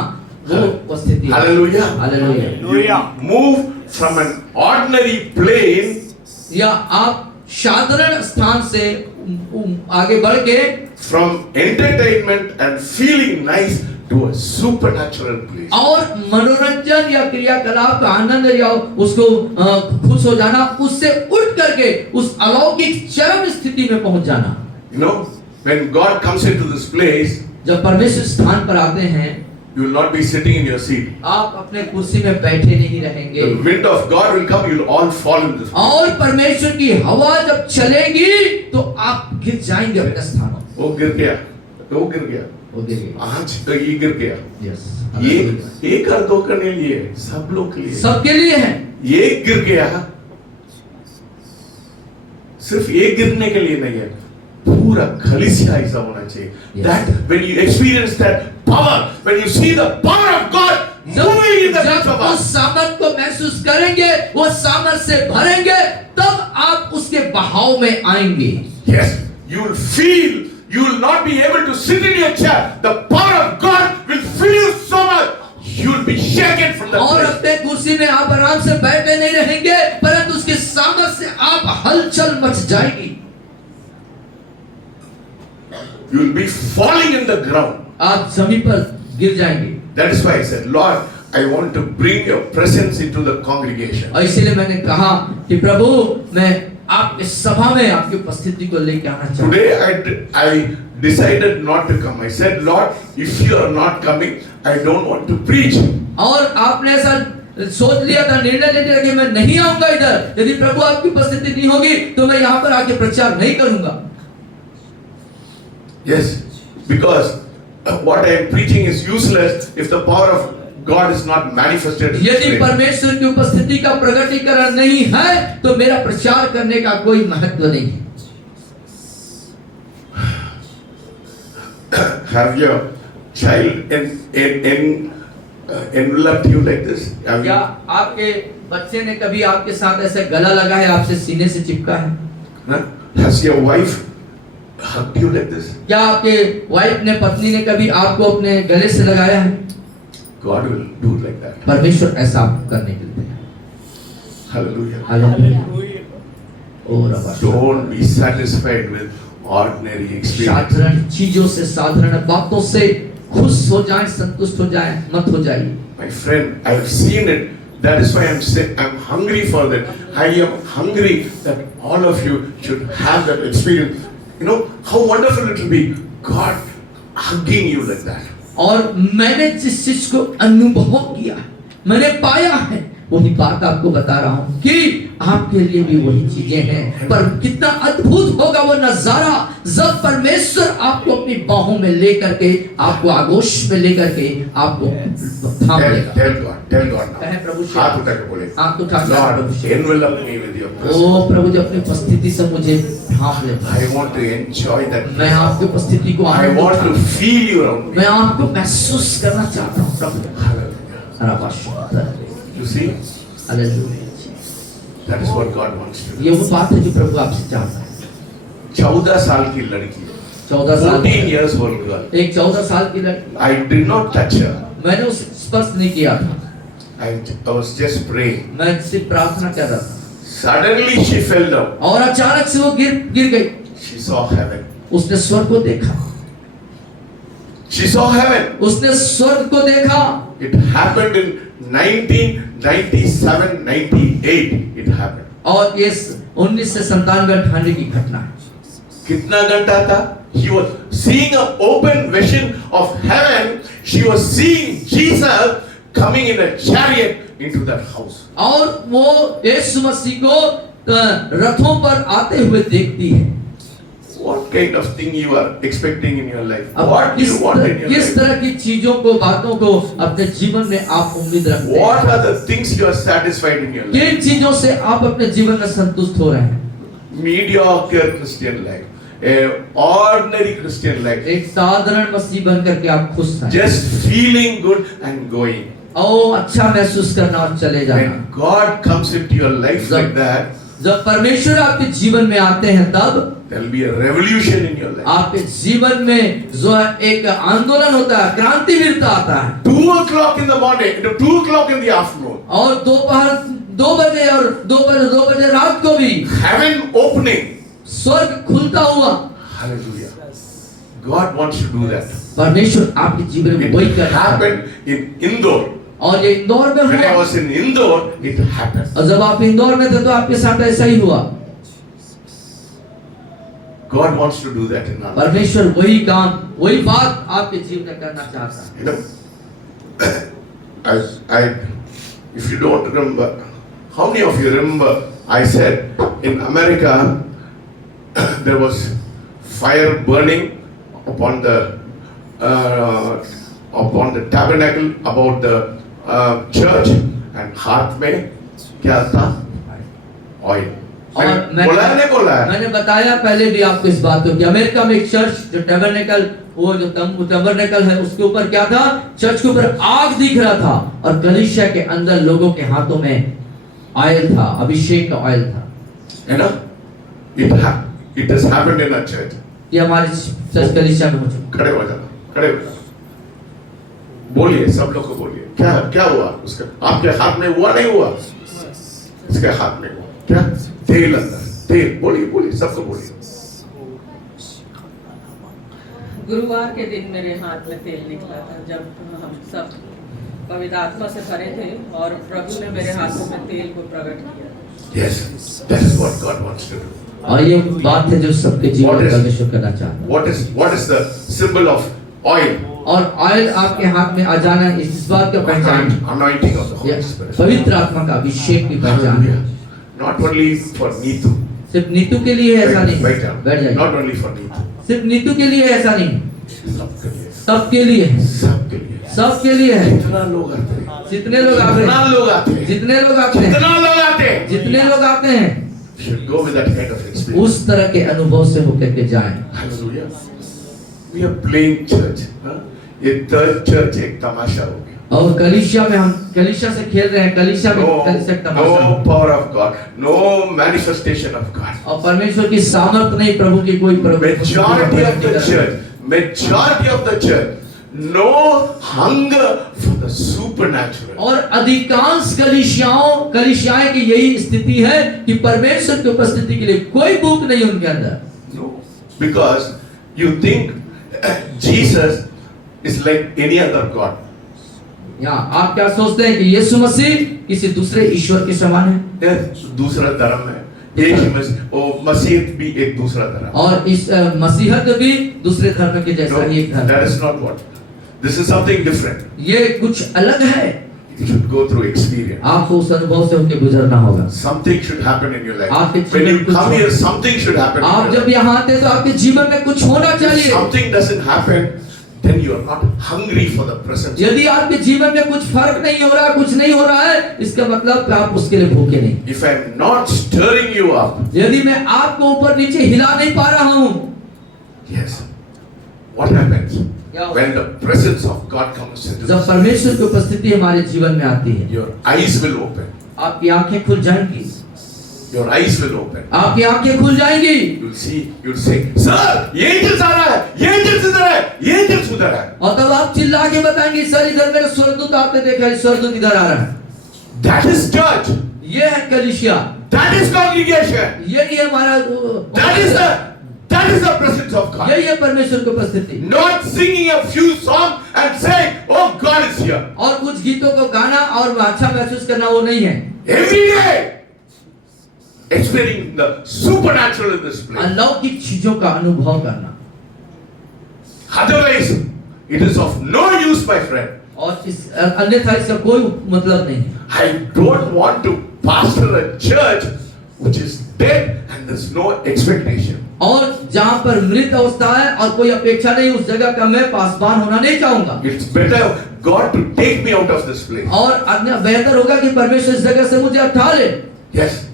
वो उपस्थिति है। Hallelujah. Hallelujah. You move from an ordinary plane या आप साधारण स्थान से आगे बढ़ के from entertainment and feeling nice to a supernatural place. और मनोरंजन या क्रियाकलाप का आनंद या उसको खुश हो जाना, उससे उठ करके उस अलौकिक चरम स्थिति में पहुंच जाना। You know, when God comes into this place, जब परमेश्वर स्थान पर आते हैं, you will not be sitting in your seat. आप अपने कुर्सी में बैठे नहीं रहेंगे, The wind of God will come, you will all fall in this place. और परमेश्वर की हवा जब चलेगी तो आप गिर जाएंगे अपने स्थानों। वो गिर गया, वो गिर गया, वो गिरेंगे। आज तो ये गिर गया। यस, ये एक और दो करने लिए है, सब लोग के लिए। सबके लिए है। ये गिर गया, सिर्फ एक गिरने के लिए नहीं है, पूरा कलीसिया ऐसा होना चाहिए। Yes. That when you experience that power, when you see the power of God moving in the midst जब of उस us, सामर्थ को महसूस करेंगे, वो सामर्थ से भरेंगे, तब आप उसके बहाव में आएंगे। yes, you will feel. You will not be able to sit in your chair. The power of God will fill you so much. You will be shaken from that और place. अपने कुर्सी में आप आराम से बैठे नहीं रहेंगे, परंतु उसके सामर्थ से आप हलचल मच जाएगी। You will be falling in the ground. आप जमीन पर गिर जाएंगे। That is why I said, Lord, I want to bring your presence into the congregation. और इसीलिए मैंने कहा कि प्रभु, मैं आपके सभा में आपकी उपस्थिति को लेकर आना चाहता हूं। Today I decided not to come. I said, Lord, if you are not coming, I don't want to preach. और आपने ऐसा सोच लिया था, निर्णय ले लिया कि मैं नहीं आऊंगा इधर, यदि प्रभु आपकी उपस्थिति नहीं होगी तो मैं यहाँ पर आके प्रचार नहीं करूंगा। Yes, because what I am preaching is useless if the power of God is not manifested. in this यदि place. परमेश्वर की उपस्थिति का प्रकटीकरण नहीं है तो मेरा प्रचार करने का कोई महत्व नहीं है। Have your child enveloped you like this? Have क्या you, आपके बच्चे ने कभी आपके साथ ऐसे गला लगा है, आपसे सीने से चिपका है? huh? Has your wife hugged you like this? क्या आपके वाइफ ने, पत्नी ने कभी आपको अपने गले से लगाया है? God will do it like that. परमेश्वर ऐसा करने के लिए है। Hallelujah. हालेलुया। ओ रब्बा, Don't be satisfied with ordinary experience. साधारण चीजों से, साधारण बातों से खुश हो जाएं, संतुष्ट हो जाएं, मत हो जाइए। My friend, I have seen it. That is why I'm hungry for that. I am hungry that all of you should have that experience. You know how wonderful it will be. God hugging you like that. और मैंने जिस चीज को अनुभव किया, मैंने पाया है, वही बात आपको बता रहा हूं कि आपके लिए भी वही चीजें हैं। पर कितना अद्भुत होगा वो नजारा जब परमेश्वर आपको अपनी बाहों में लेकर के, आपको आगोश में लेकर के आपको थाम लेगा। Tell God now. कहे प्रभु से, हाथ उठा के बोले, हाथ उठा के Lord, प्रभु से, envelop me with your presence. ओ प्रभु जी, अपनी उपस्थिति से मुझे ढांप लेता हूँ। I want to enjoy that. मैं आपकी उपस्थिति को I आनंद want to उठाता हूँ। feel you around me. मैं आपको महसूस करना चाहता हूँ प्रभु। Hallelujah. Hallelujah. You see, hallelujah. that is what God wants to do. ये वो बात है जो प्रभु आपसे चाहता है। 14 साल की लड़की है, 14 साल 14 years old girl. एक 14 साल की लड़की, I did not touch her. मैंने उसे स्पर्श नहीं किया था, I was just praying. मैं सिर्फ प्रार्थना कर रहा था Suddenly she fell down. और अचानक से वो गिर गई। She saw heaven. उसने स्वर्ग को देखा, She saw heaven. उसने स्वर्ग को देखा। It happened in 1997, 98. It happened. और ये 1997 की घटना है। कितना घंटा था? He was seeing an open vision of heaven. She was seeing Jesus coming in a chariot into that house. और वो यीशु मसीह को रथों पर आते हुए देखती है। What kind of thing you are expecting in your life? अब What do you want in your किस life? तरह की चीजों को, बातों को अपने जीवन में आप उम्मीद रखते What हैं? are the things you are satisfied in your life? किन चीजों से आप अपने जीवन में संतुष्ट हो रहे हैं? Mediocre Christian life, a ordinary Christian life, एक साधारण मसीह बन करके आप खुश हैं, just feeling good and going. और अच्छा महसूस करना और चले जाना। When God comes into your life like that, जब परमेश्वर आपके जीवन में आते हैं तब there will be a revolution in your life. आपके जीवन में जो है एक आंदोलन होता है, क्रांतिवीरता आता है। 2 o'clock in the morning, 2 o'clock in the afternoon, और दोपहर 2 बजे और 2 बजे रात को भी heaven opening. स्वर्ग खुलता हुआ। Hallelujah. God wants to do that. परमेश्वर आपके जीवन में वही It कर रहा है। happened in Indore. और ये इंदौर में When I हुआ, was in Indore, it happened. और जब आप इंदौर में थे तो आपके साथ ऐसा ही हुआ। God wants to do that in our life. परमेश्वर वही काम, वही बात आपके जीवन में करना चाहता है। You know, if you don't remember, how many of you remember I said in America there was fire burning upon the tabernacle about the church, and हाथ में क्या था? Oil. और मैंने बताया पहले भी आपको इस बात को कि अमेरिका में एक चर्च जो टैबरनेकल, वो जो टैबरनेकल है उसके ऊपर क्या था? चर्च के ऊपर आग दिख रहा था और कलीसिया के अंदर लोगों के हाथों में ऑयल था, अभिषेक का ऑयल था। You know, it has happened in a church. ये हमारे चर्च कलीसिया में हो चुका। खड़े हो जाना, खड़े हो जाना। बोलिए, सब लोग को बोलिए, क्या हुआ उसका? आपके हाथ में हुआ, नहीं हुआ? इसके हाथ में हुआ क्या? तेल अंदर, तेल। बोलिए, सबको बोलिए। गुरुवार के दिन मेरे हाथ में तेल निकला था, जब हम सब पवित्र आत्मा से भरे थे और प्रभु ने मेरे हाथों में तेल को प्रकट किया। Yes, that is what God wants to do. और ये बात है जो सबके जीवन में परमेश्वर करना चाहता है। What is the symbol of oil? और ऑयल आपके हाथ में आ जाना इस बात का पहचान है। Anointing of the Holy Spirit. पवित्र आत्मा का अभिषेक की पहचान है। Not only for Neetu. सिर्फ नीतू के लिए ऐसा नहीं, Wait down. बैठ जाइए। Not only for Neetu. सिर्फ नीतू के लिए ऐसा नहीं, सबके लिए। सबके लिए है, सबके लिए। सबके लिए है। कितना लोग आते हैं? जितने लोग आते कितना हैं, लोग आते हैं? जितने लोग आते हैं, कितना लोग आते हैं? जितने लोग आते हैं, Should go with that kind of experience. उस तरह के अनुभव से होकर के जाएं। Hallelujah. We are playing church. ये third church एक तमाशा हो गया। और कलीसिया में हम कलीसिया से खेल रहे हैं, कलीसिया में कलीसिया का तमाशा। No power of God, no manifestation of God. और परमेश्वर की सामर्थ नहीं, प्रभु की कोई Majority of the church, no hunger for the supernatural. और अधिकांश कलीसियाएं की यही स्थिति है कि परमेश्वर की उपस्थिति के लिए कोई भूख नहीं उनके अंदर। No, because you think Jesus is like any other God. यहाँ आप क्या सोचते हैं कि यीशु मसीह किसी दूसरे ईश्वर के समान है? दूसरा धर्म है, एक ही मसीह भी एक दूसरा धर्म, और इस मसीहत भी दूसरे धर्म के जैसा ही एक धर्म। That is not what. This is something different. ये कुछ अलग है। You should go through experience. आपको उस अनुभव से होकर गुजरना होगा। Something should happen in your life. आपके When जीवन you कुछ come here, something should happen. आप जब यहाँ आते हैं तो आपके जीवन में कुछ होना चाहिए। Something doesn't happen, then you are not hungry for the presence. यदि आपके जीवन में कुछ फर्क नहीं हो रहा, कुछ नहीं हो रहा है, इसका मतलब कि आप उसके लिए भूखे नहीं। If I am not stirring you up, यदि मैं आपको ऊपर नीचे हिला नहीं पा रहा हूँ, yes, what happens क्या होता when the presence of God comes into जब this? परमेश्वर की उपस्थिति हमारे जीवन में आती है, Your eyes will open. आपकी आंखें खुल जाएंगी, Your eyes will open. आपकी आंखें खुल जाएंगी। You'll see, you'll say, sir, ये एंजल्स आ रहा है, ये एंजल्स इधर है, ये एंजल्स उधर है. और तब आप चिल्ला के बताएंगे, सर इधर मेरे स्वर्गदूत आते देखा, स्वर्गदूत इधर आ रहा है। That is church. ये है कलीसिया, That is congregation. यही है हमारा, That is the presence of God. यही है परमेश्वर की उपस्थिति। Not singing a few songs and saying, oh, God is here. और कुछ गीतों को गाना और अच्छा महसूस करना वो नहीं है। Every day, experiencing the supernatural in this place. अलौकिक चीजों का अनुभव करना। Otherwise, it is of no use, my friend. और इस अन्यथा इसका कोई मतलब नहीं है। I don't want to pastor a church which is dead and there's no expectation. और जहाँ पर मृत अवस्था है और कोई अपेक्षा नहीं, उस जगह का मैं पासबान होना नहीं चाहूंगा। It's better God to take me out of this place. और अन्य बेहतर होगा कि परमेश्वर इस जगह से मुझे उठा ले। Yes.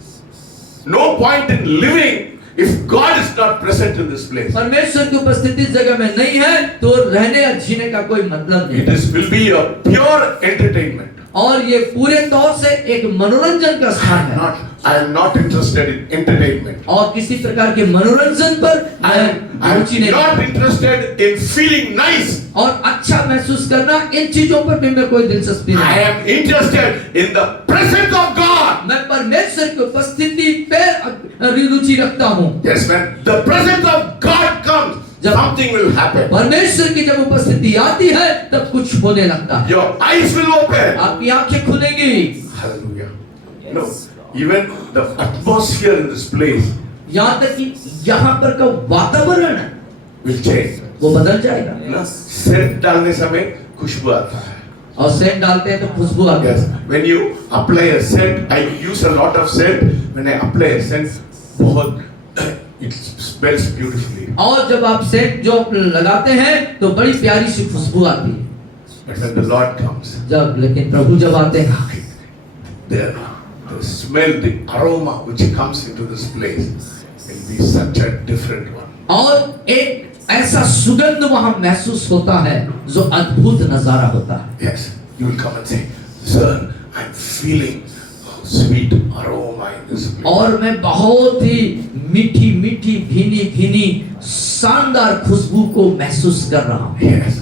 No point in living if God is not present in this place. परमेश्वर की उपस्थिति इस जगह में नहीं है तो रहने या जीने का कोई मतलब नहीं। It will be a pure entertainment. और ये पूरे तौर से एक मनोरंजन का स्थान है। I am not interested in entertainment. और किसी प्रकार के मनोरंजन पर I am रुचि नहीं। not interested in feeling nice. और अच्छा महसूस करना, इन चीजों पर भी मैं कोई दिलचस्पी I नहीं। am interested in the presence of God. मैं परमेश्वर की उपस्थिति पे रुचि रखता हूँ। Yes, when the presence of God comes, something will happen. परमेश्वर की जब उपस्थिति आती है तब कुछ होने लगता है। Your eyes will open. आपकी आंखें खुलेंगी। Hallelujah. No, even the atmosphere in this place यहाँ तक कि यहाँ पर का वातावरण है will change. वो बदल जाएगा। ना सेंट डालने समय खुशबू आता है. और सेंट डालते हैं तो खुशबू आती Yes, है। when you apply a scent, I use a lot of scent. When I apply a scent, बहुत it smells beautifully. और जब आप सेंट जो लगाते हैं तो बड़ी प्यारी सी खुशबू आती है। But when the Lord comes, लेकिन प्रभु जब आते हैं, the smell, the aroma which comes into this place will be such a different one. और एक ऐसा सुगंध वहां महसूस होता है जो अद्भुत नजारा होता है। Yes, you will come and say, sir, I'm feeling sweet aroma in this place. और मैं बहुत ही मीठी मीठी भीनी भीनी शानदार खुशबू को महसूस कर रहा हूँ। Yes,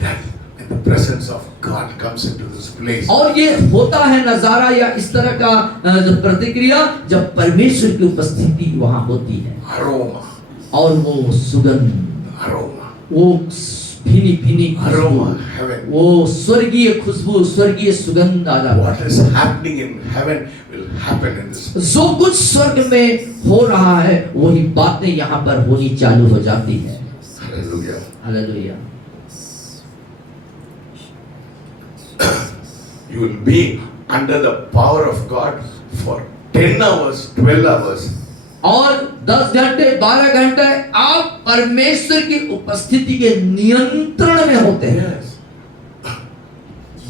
that when the presence of God comes into this place. और ये होता है नजारा या इस तरह का जो प्रतिक्रिया जब परमेश्वर की उपस्थिति वहां होती है। Aroma, और वो सुगंध, aroma, वो भीनी भीनी aroma, खुशबू, heaven. वो स्वर्गीय खुशबू, स्वर्गीय सुगंध आ जाता What है। is happening in heaven will happen in this place. जो कुछ स्वर्ग में हो रहा है वही बातें यहाँ पर होनी चालू हो जाती है। Hallelujah. Hallelujah. You will be under the power of God for 10 hours, 12 hours. और 10 घंटे 12 घंटे आप परमेश्वर की उपस्थिति के नियंत्रण में होते हैं। Yes.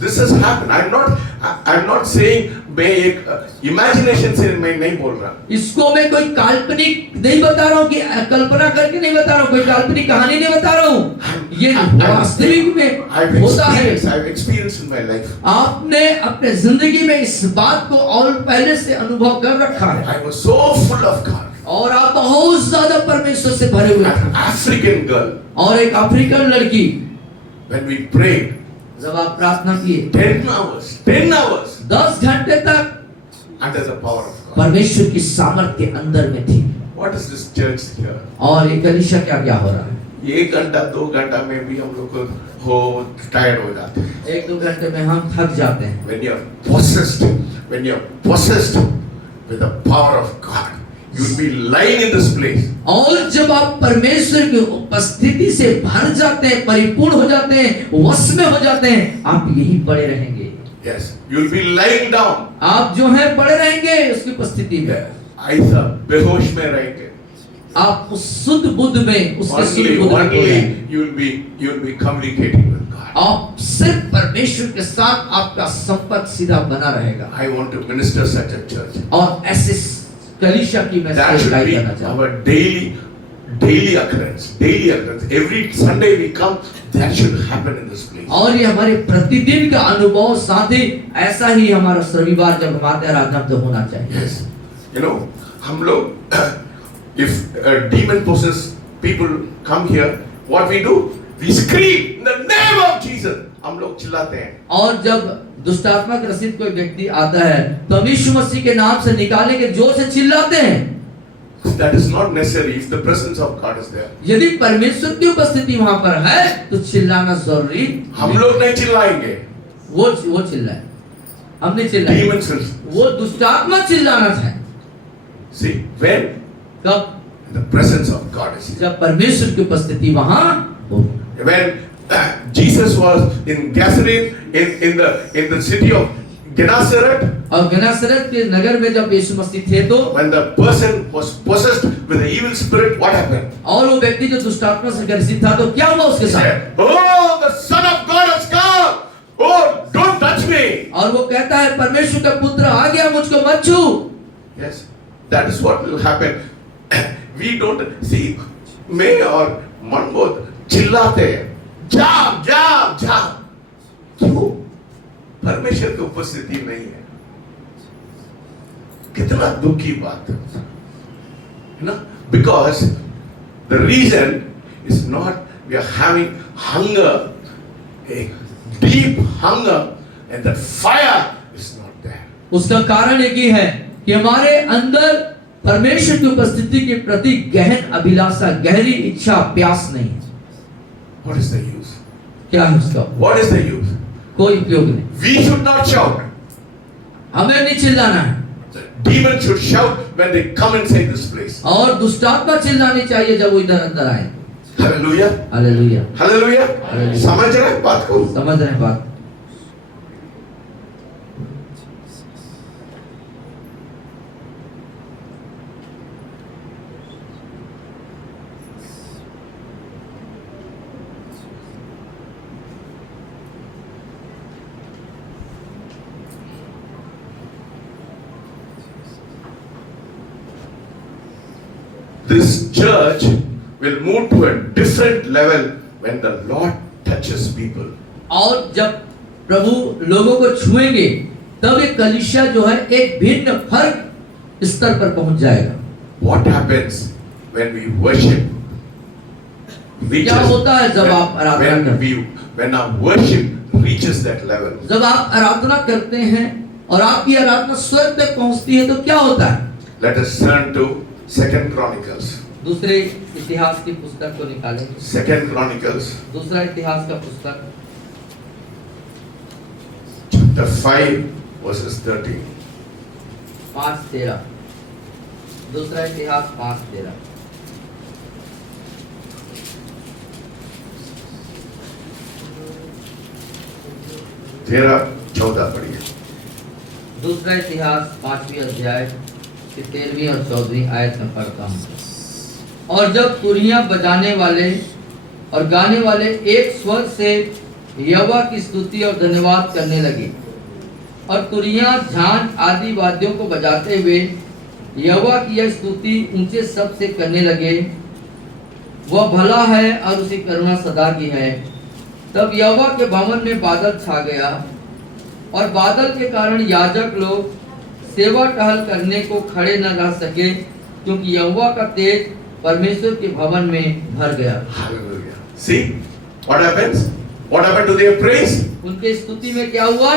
This has happened. I'm not saying मैं एक imagination से मैं नहीं बोल रहा. इसको मैं कोई काल्पनिक नहीं बता रहा हूँ कि कल्पना करके नहीं बता रहा हूँ, कोई काल्पनिक कहानी नहीं बता रहा हूँ। ये वास्तविक में होता है। I've experienced in my life. आपने अपने जिंदगी में इस बात को और पहले से अनुभव कर रखा है। I was so full of God. और आप बहुत ज्यादा परमेश्वर से भरे हुए An थे। African girl. और एक अफ्रीकन लड़की, When we prayed, जब आप प्रार्थना किए 10 hours 10 घंटे तक under the power of God. परमेश्वर की सामर्थ्य के अंदर में थी। What is this church here? और ये कलीसिया क्या क्या हो रहा है? 1 घंटा 2 घंटा में भी हम लोग को टायर्ड हो जाते हैं. 1-2 घंटे में हम थक जाते हैं। When you are possessed with the power of God, you will be lying in this place. और जब आप परमेश्वर की उपस्थिति से भर जाते हैं, परिपूर्ण हो जाते हैं, वश में हो जाते हैं, आप यही पड़े रहेंगे। Yes, you will be lying down. आप जो है पड़े रहेंगे उसकी उपस्थिति में। ऐसा बेहोश में रहेंगे. आप उस शुद्ध बुद्ध में उसके शुद्ध बुद्ध में खो जाएंगे। only you will be communicating with God. आप सिर्फ परमेश्वर के साथ आपका संपर्क सीधा बना रहेगा। I want to minister such a church. और ऐसे कलीसिया की मैं That should सेवकाई be करना चाहता हूँ। our daily occurrence. Daily occurrence. Every Sunday we come, that should happen in this place. और ये हमारे प्रतिदिन का अनुभव, साथ ही ऐसा ही हमारा रविवार जब हम आते हैं आराधना तो होना चाहिए। Yes. You know, हम लोग if demon possessed people come here, what we do? We scream in the name of Jesus. हम लोग चिल्लाते हैं। और जब दुष्टात्मा के रसित कोई व्यक्ति आता है तो हम यीशु मसीह के नाम से निकालने के जोर से चिल्लाते हैं। That is not necessary if the presence of God is there. यदि परमेश्वर की उपस्थिति वहां पर है तो चिल्लाना जरूरी। हम लोग नहीं चिल्लाएंगे। वो चिल्लाए, हम नहीं चिल्लाए। Demons will. वो दुष्टात्मा चिल्लाना है। See, when कब? the presence of God is here. जब परमेश्वर की उपस्थिति वहां हो। When Jesus was in Gazaret, in the city of Gennesaret, और गन्नासरत के नगर में जब यीशु मसीह थे तो when the person was possessed with the evil spirit, what happened? और वो व्यक्ति जो दुष्टात्मा से ग्रसित था तो क्या हुआ उसके He साथ? said, "Oh, the Son of God has come. Oh, don't touch me." और वो कहता है परमेश्वर का पुत्र आ गया, मुझको मत छू। Yes, that is what will happen. We don't see मैं और मनमोद चिल्लाते हैं, जा। क्यों? परमेश्वर की उपस्थिति नहीं है। कितना दुख की बात है ना? Because the reason is not we are having hunger, a deep hunger, and that fire is not there. उसका कारण एक ही है कि हमारे अंदर परमेश्वर की उपस्थिति के प्रति गहन अभिलाषा, गहरी इच्छा, प्यास नहीं है। What is the use? क्या है उसका? What is the use? कोई उपयोग नहीं। We should not shout. हमें नहीं चिल्लाना है। The demons should shout when they come inside this place. और दुष्टात्मा चिल्लानी चाहिए जब वो इधर अंदर आए। Hallelujah. हालेलुया। Hallelujah. Hallelujah. समझ रहे हैं बात को? समझ रहे हैं बात? This church will move to a different level when the Lord touches people. और जब प्रभु लोगों को छुएंगे तब ये कलीसिया जो है एक भिन्न फर्क स्तर पर पहुंच जाएगा। What happens when we worship? क्या होता है जब आप आराधना करते हैं? When our worship reaches that level. जब आप आराधना करते हैं और आपकी आराधना स्वर्ग तक पहुंचती है तो क्या होता है? Let us turn to 2 Chronicles. दूसरे इतिहास की पुस्तक को निकालेंगे। 2 Chronicles दूसरा इतिहास का पुस्तक chapter 5 verses 13. 5:13। दूसरा इतिहास 5:13। 13-14 पढ़िए। दूसरा इतिहास 5वीं अध्याय 13वीं और 14वीं आयत में पढ़ता हूँ। और जब तुरियां बजाने वाले और गाने वाले एक स्वर से यहोवा की स्तुति और धन्यवाद करने लगे और तुरियां, झांझ आदि वाद्यों को बजाते हुए यहोवा की यह स्तुति ऊंचे शब्द से करने लगे, वह भला है और उसकी करुणा सदा की है। तब यहोवा के भवन में बादल छा गया और बादल के कारण याजक लोग सेवा टहल करने को खड़े न रह सके, क्योंकि यहोवा का तेज परमेश्वर के भवन में भर गया। Hallelujah. See what happens? What happened to their praise? उनके स्तुति में क्या हुआ?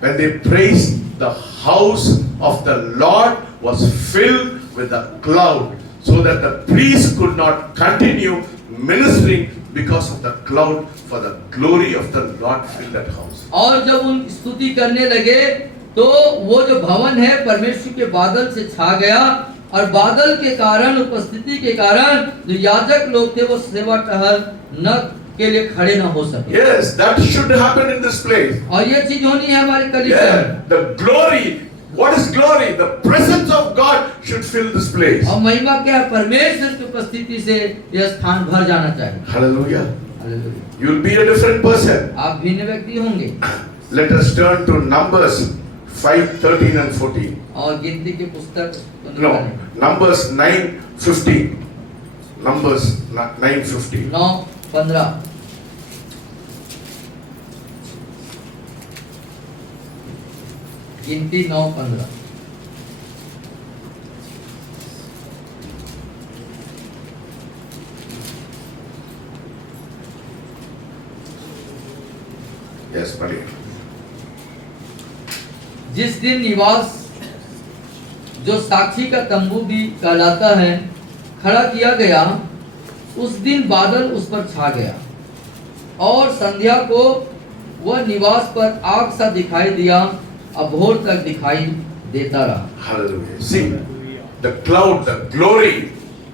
When they praised, the house of the Lord was filled with a cloud, so that the priest could not continue ministering because of the cloud, for the glory of the Lord filled that house. और जब उन स्तुति करने लगे तो वो जो भवन है परमेश्वर के बादल से छा गया और बादल के कारण, उपस्थिति के कारण जो याजक लोग थे वो सेवा टहल न के लिए खड़े न हो सके। Yes, that should happen in this place. और ये चीज होनी है हमारे कलीसिया में। Yeah, the glory What is glory? The presence of God should fill this place. और महिमा क्या है? परमेश्वर की उपस्थिति से यह स्थान भर जाना चाहिए। Hallelujah. Hallelujah. You will be a different person. आप भिन्न व्यक्ति होंगे। Let us turn to Numbers 5:13 and 14. और गिनती की पुस्तक No, Numbers 9:15. Numbers 9:15. 9:15 गिनती 9:15 Yes, buddy. जिस दिन निवास जो साक्षी का तंबू भी कहलाता है खड़ा किया गया, उस दिन बादल उस पर छा गया और संध्या को वह निवास पर आग सा दिखाई दिया, अब भोर तक दिखाई देता रहा। Hallelujah. See, the cloud, the glory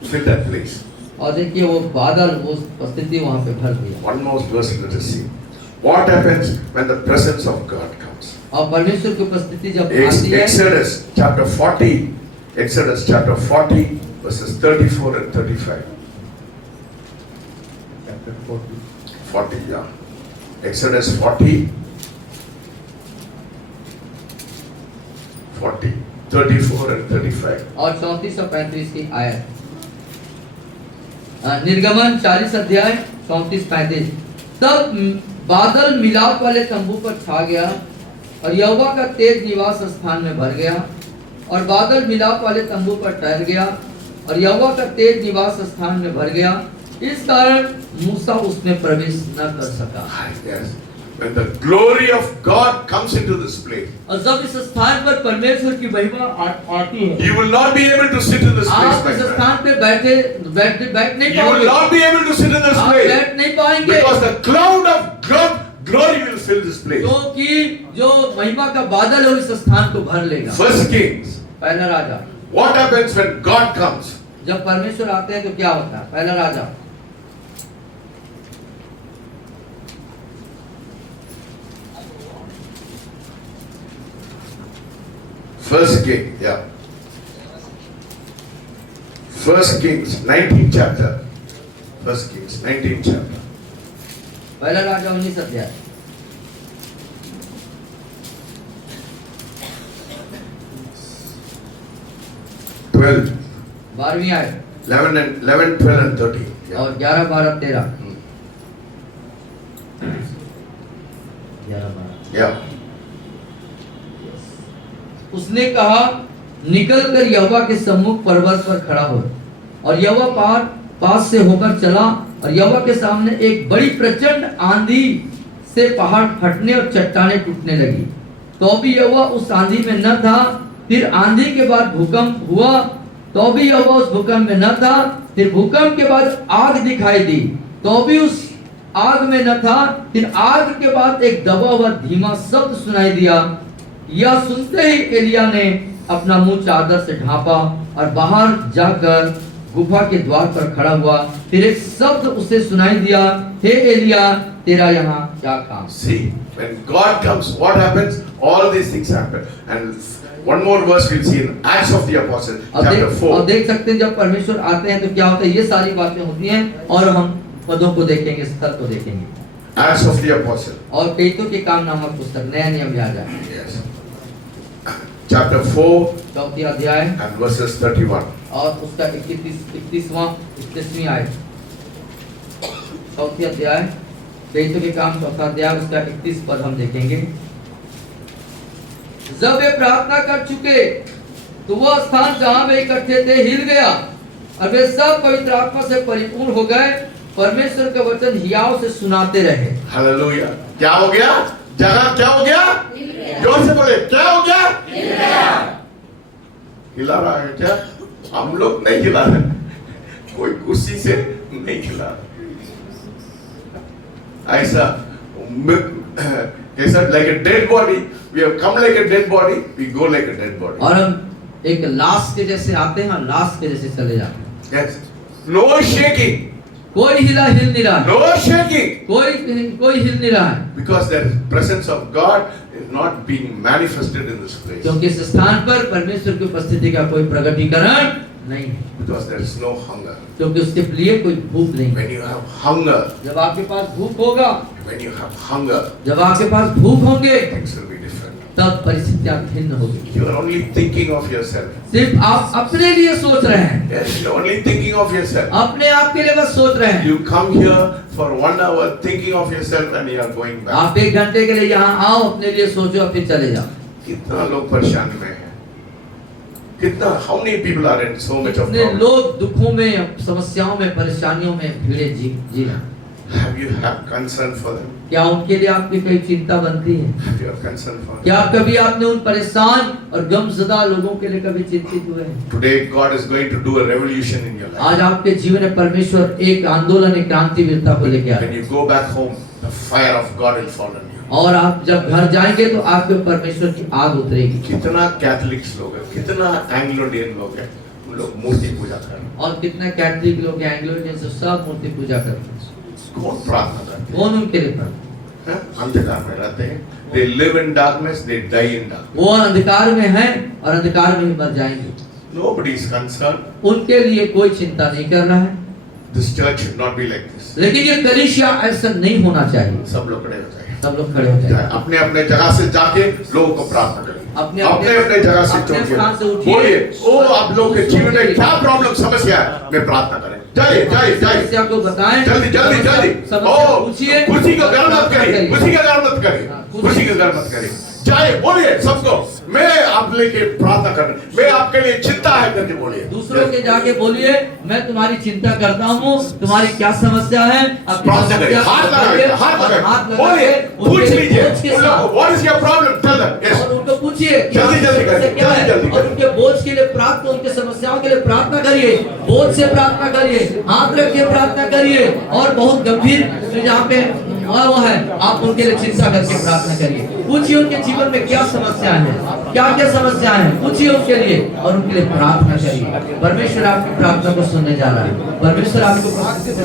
filled that place. और देखिए वो बादल, वो उपस्थिति वहां पे भर गया। One more verse, let us see. What happens when the presence of God comes? और परमेश्वर की उपस्थिति जब आती है, Exodus chapter 40, Exodus chapter 40, verses 34 and 35. 40, yeah. Exodus 40, 34 and 35. और 34 और 35 की आयत। निर्गमन 40 अध्याय 34-35। तब बादल मिलाप वाले तंबू पर छा गया और यहोवा का तेज निवास स्थान में भर गया, और बादल मिलाप वाले तंबू पर ठहर गया और यहोवा का तेज निवास स्थान में भर गया, इस कारण मूसा उसमें प्रवेश न कर सका। Yes. When the glory of God comes into this place, और जब इस स्थान पर परमेश्वर की महिमा आती है, you will not be able to sit in this place, आप my इस friend. स्थान पे बैठ नहीं You will पाओगे, not be able to sit in this आप place बैठ नहीं पाएंगे, because the cloud of God glory will fill this place. क्योंकि जो महिमा का बादल है वो इस स्थान को भर लेगा। First Kings. पहला राजा, What happens when God comes? जब परमेश्वर आते हैं तो क्या होता है? पहला राजा First King, yeah. First Kings, 19th chapter. First Kings, 19th chapter. पहला राजा 19 अध्याय 12, 12वीं आयत 11, 12 and 13. Yeah. और 11, 12, 13 Hmm. 11, 12। Yeah. उसने कहा, निकल कर यहोवा के सम्मुख पर्वत पर खड़ा हो, और यहोवा पास से होकर चला, और यहोवा के सामने एक बड़ी प्रचंड आंधी से पहाड़ फटने और चट्टानें टूटने लगी। तो भी यहोवा उस आंधी में न था। फिर आंधी के बाद भूकंप हुआ, तो भी यहोवा उस भूकंप में न था। फिर भूकंप के बाद आग दिखाई दी, तो भी उस आग में न था। फिर आग के बाद एक दबा हुआ धीमा शब्द सुनाई दिया। यह सुनते ही एलिया ने अपना मुंह चादर से ढांपा और बाहर जाकर गुफा के द्वार पर खड़ा हुआ। फिर एक शब्द उसे सुनाई दिया, हे एलिया, तेरा यहाँ क्या काम? See, when God comes, what happens? All these things happen. And one more verse we'll see in Acts of the Apostles, chapter 4. और देख सकते हैं जब परमेश्वर आते हैं तो क्या होता है, ये सारी बातें होती हैं, और हम पदों को देखेंगे, स्थल को देखेंगे। Acts of the Apostles. और पेतों के काम नामक पुस्तक, नया नियम याद है, Yes. Chapter 4 चौथी अध्याय and verses 31. और उसका 31वीं आयत। चौथी अध्याय पेतों के काम चौथा अध्याय उसका 31 पद हम देखेंगे। जब वे प्रार्थना कर चुके तो वह स्थान जहां वे इकट्ठे थे हिल गया, और वे सब पवित्र आत्मा से परिपूर्ण हो गए, परमेश्वर का वचन हियाव से सुनाते रहे। Hallelujah. क्या हो गया? जगह क्या हो गया? जोर से बोले, क्या हो गया? हिला रहा है क्या? हम लोग नहीं हिला रहे, कोई कुर्सी से नहीं हिला रहा। ऐसा कैसा like a dead body, we have come like a dead body, we go like a dead body. और हम एक लाश के जैसे आते हैं और लाश के जैसे चले जाते हैं। Yes. No shaking. कोई हिल नहीं रहा है, No shaking. कोई हिल नहीं रहा है, Because there is presence of God, is not being manifested in this place. क्योंकि इस स्थान पर परमेश्वर की उपस्थिति का कोई प्रकटीकरण नहीं है, Because there is no hunger. क्योंकि उसके लिए कोई भूख नहीं है। When you have hunger, जब आपके पास भूख होगा, when you have hunger, जब आपके पास भूख होंगे, things will be different. तब परिस्थितियां भिन्न होगी। You are only thinking of yourself. सिर्फ आप अपने लिए सोच रहे हैं, Yes, you are only thinking of yourself. अपने आप के लिए बस सोच रहे हैं। You come here for 1 hour thinking of yourself and you are going back. आप 1 घंटे के लिए यहाँ आओ, अपने लिए सोचो, फिर चले जाओ। कितना लोग परेशानी में हैं? कितना? How many people are in so much of कितने problem? लोग दुखों में, समस्याओं में, परेशानियों में भिड़े जी रहे हैं। Have you have concern for them? क्या उनके लिए आपकी कोई चिंता बनती है? Have you have concern for them? क्या कभी आपने उन परेशान और गमज़दा लोगों के लिए कभी चिंतित हुए हैं? Today God is going to do a revolution in your life. आज आपके जीवन में परमेश्वर एक आंदोलन, एक क्रांतिवीरता को लेके When आए। you go back home, the fire of God will fall on you. और आप जब घर जाएंगे तो आपके परमेश्वर की आग उतरेगी। कितना कैथोलिक्स लोग हैं, कितना एंग्लोडियन लोग हैं, उन लोग मूर्ति पूजा कर रहे हैं। और कितने कैथोलिक लोग, एंग्लो जैसे सब मूर्ति पूजा करते हैं। कौन प्रार्थना करते कौन उनके लिए प्रार्थना? हैं? अंधकार में रहते हैं। They live in darkness, they die in darkness. वो अंधकार में हैं और अंधकार में ही मर जाएंगे। Nobody is concerned. उनके लिए कोई चिंता नहीं कर रहा है। This church should not be like this. लेकिन ये कलीसिया ऐसा नहीं होना चाहिए। सब लोग खड़े हो जाए। सब लोग खड़े हो जाए। अपने अपने जगह से जाके लोगों को प्रार्थना करें। अपने अपने अपने जगह से अपने चौंकिए। स्थान से उठिए। बोलिए, ओ आप लोगों के जीवन में क्या प्रॉब्लम समस्या है, मैं प्रार्थना करें। जाइए जाइए जाइए। समस्या को बताएं। जल्दी जल्दी जल्दी। समस्या ओ पूछिए। खुशी का गर्व मत करिए, खुशी का गर्व मत करिए, खुशी- खुशी का गर्व मत करिए। जाइए बोलिए सबको, मैं आप लेके प्रार्थना कर, मैं आपके लिए चिंता है करके बोलिए। दूसरों के जाके बोलिए, मैं तुम्हारी चिंता करता हूँ, तुम्हारी क्या समस्या है, अपनी प्रार्थना करिए, समस्या हाथ बताइए लगाइए, हाथ और लगाइए, हाथ लगा बोलिए, के पूछ उनके लीजिए बोझ के उन लोगों साथ। को, what is your problem, tell them. Yes, और उनको पूछिए कि जल्दी आपकी जल्दी समस्या करिए, क्या है, जल्दी और उनके बोझ के लिए प्रार्थना, उनके समस्याओं के लिए प्रार्थना करिए, बोझ से प्रार्थना करिए, हाथ रख के प्रार्थना करिए, और बहुत गंभीर जहाँ पे वो है, आप उनके लिए चिंता करके प्रार्थना करिए। पूछिए उनके जीवन में क्या समस्या है, क्या क्या समस्या है, पूछिए उनके लिए और उनके लिए प्रार्थना करिए। परमेश्वर आपकी प्रार्थना को सुनने जा रहा है, परमेश्वर आपको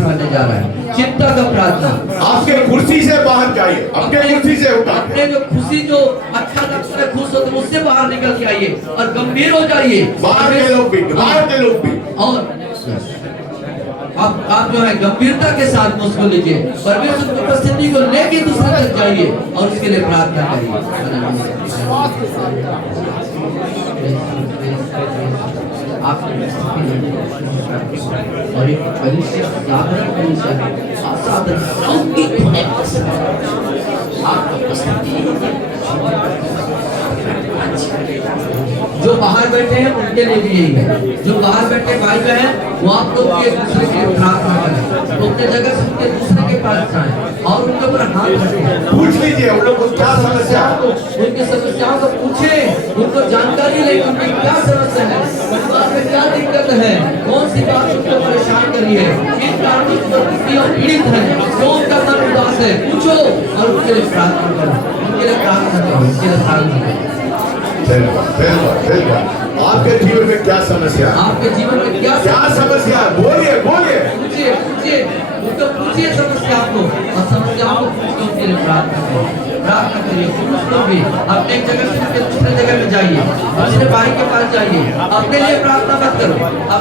करने जा रहा है। चिंता का प्रार्थना, आपके कुर्सी से बाहर जाइए, अपने कुर्सी से उठा अपने जो खुशी, जो अच्छा लगता है, खुश होते हैं, उससे बाहर निकल के आइए और गंभीर हो जाइए। बाहर के लोग भी, बाहर के लोग भी। और आप जो है गंभीरता के साथ मुझको लीजिए, परमेश्वर की उपस्थिति को लेके दूसरे तक जाइए और उसके लिए प्रार्थना करिए। आप और एक कलीसिया साधारण कलीसिया है, असाधारण लौकिक होने आपकी उपस्थिति। जो बाहर बैठे हैं उनके लिए भी यही है, जो बाहर बैठे भाई बहन, वो आप लोग एक दूसरे के लिए प्रार्थना करें, तो अपने जगह से उनके दूसरे के पास जाएं और उनके ऊपर हाथ रखें। पूछ लीजिए उन लोगों को क्या समस्या है, उनकी समस्याओं को पूछें, उनको जानकारी लें कि उनकी क्या समस्या है, परिवार में क्या दिक्कत है, कौन सी बात उनको परेशान कर रही है, किन कारणों से वो पीड़ित है, क्यों उनका मन उदास है, पूछो और उनके लिए प्रार्थना करो, उनके लिए प्रार्थना करो, उनके लिए प्रार्थना करो। आपके जीवन में क्या समस्या है, आपके जीवन में क्या समस्या है, बोलिए बोलिए। पूछिए पूछिए, उनको पूछिए समस्या को, और समस्याओं को पूछ के उनके लिए प्रार्थना करिए, प्रार्थना करिए। पुरुष लोग भी अपने एक जगह से दूसरे जगह में जाइए, अपने भाई के पास जाइए, अपने लिए प्रार्थना मत करो, अपने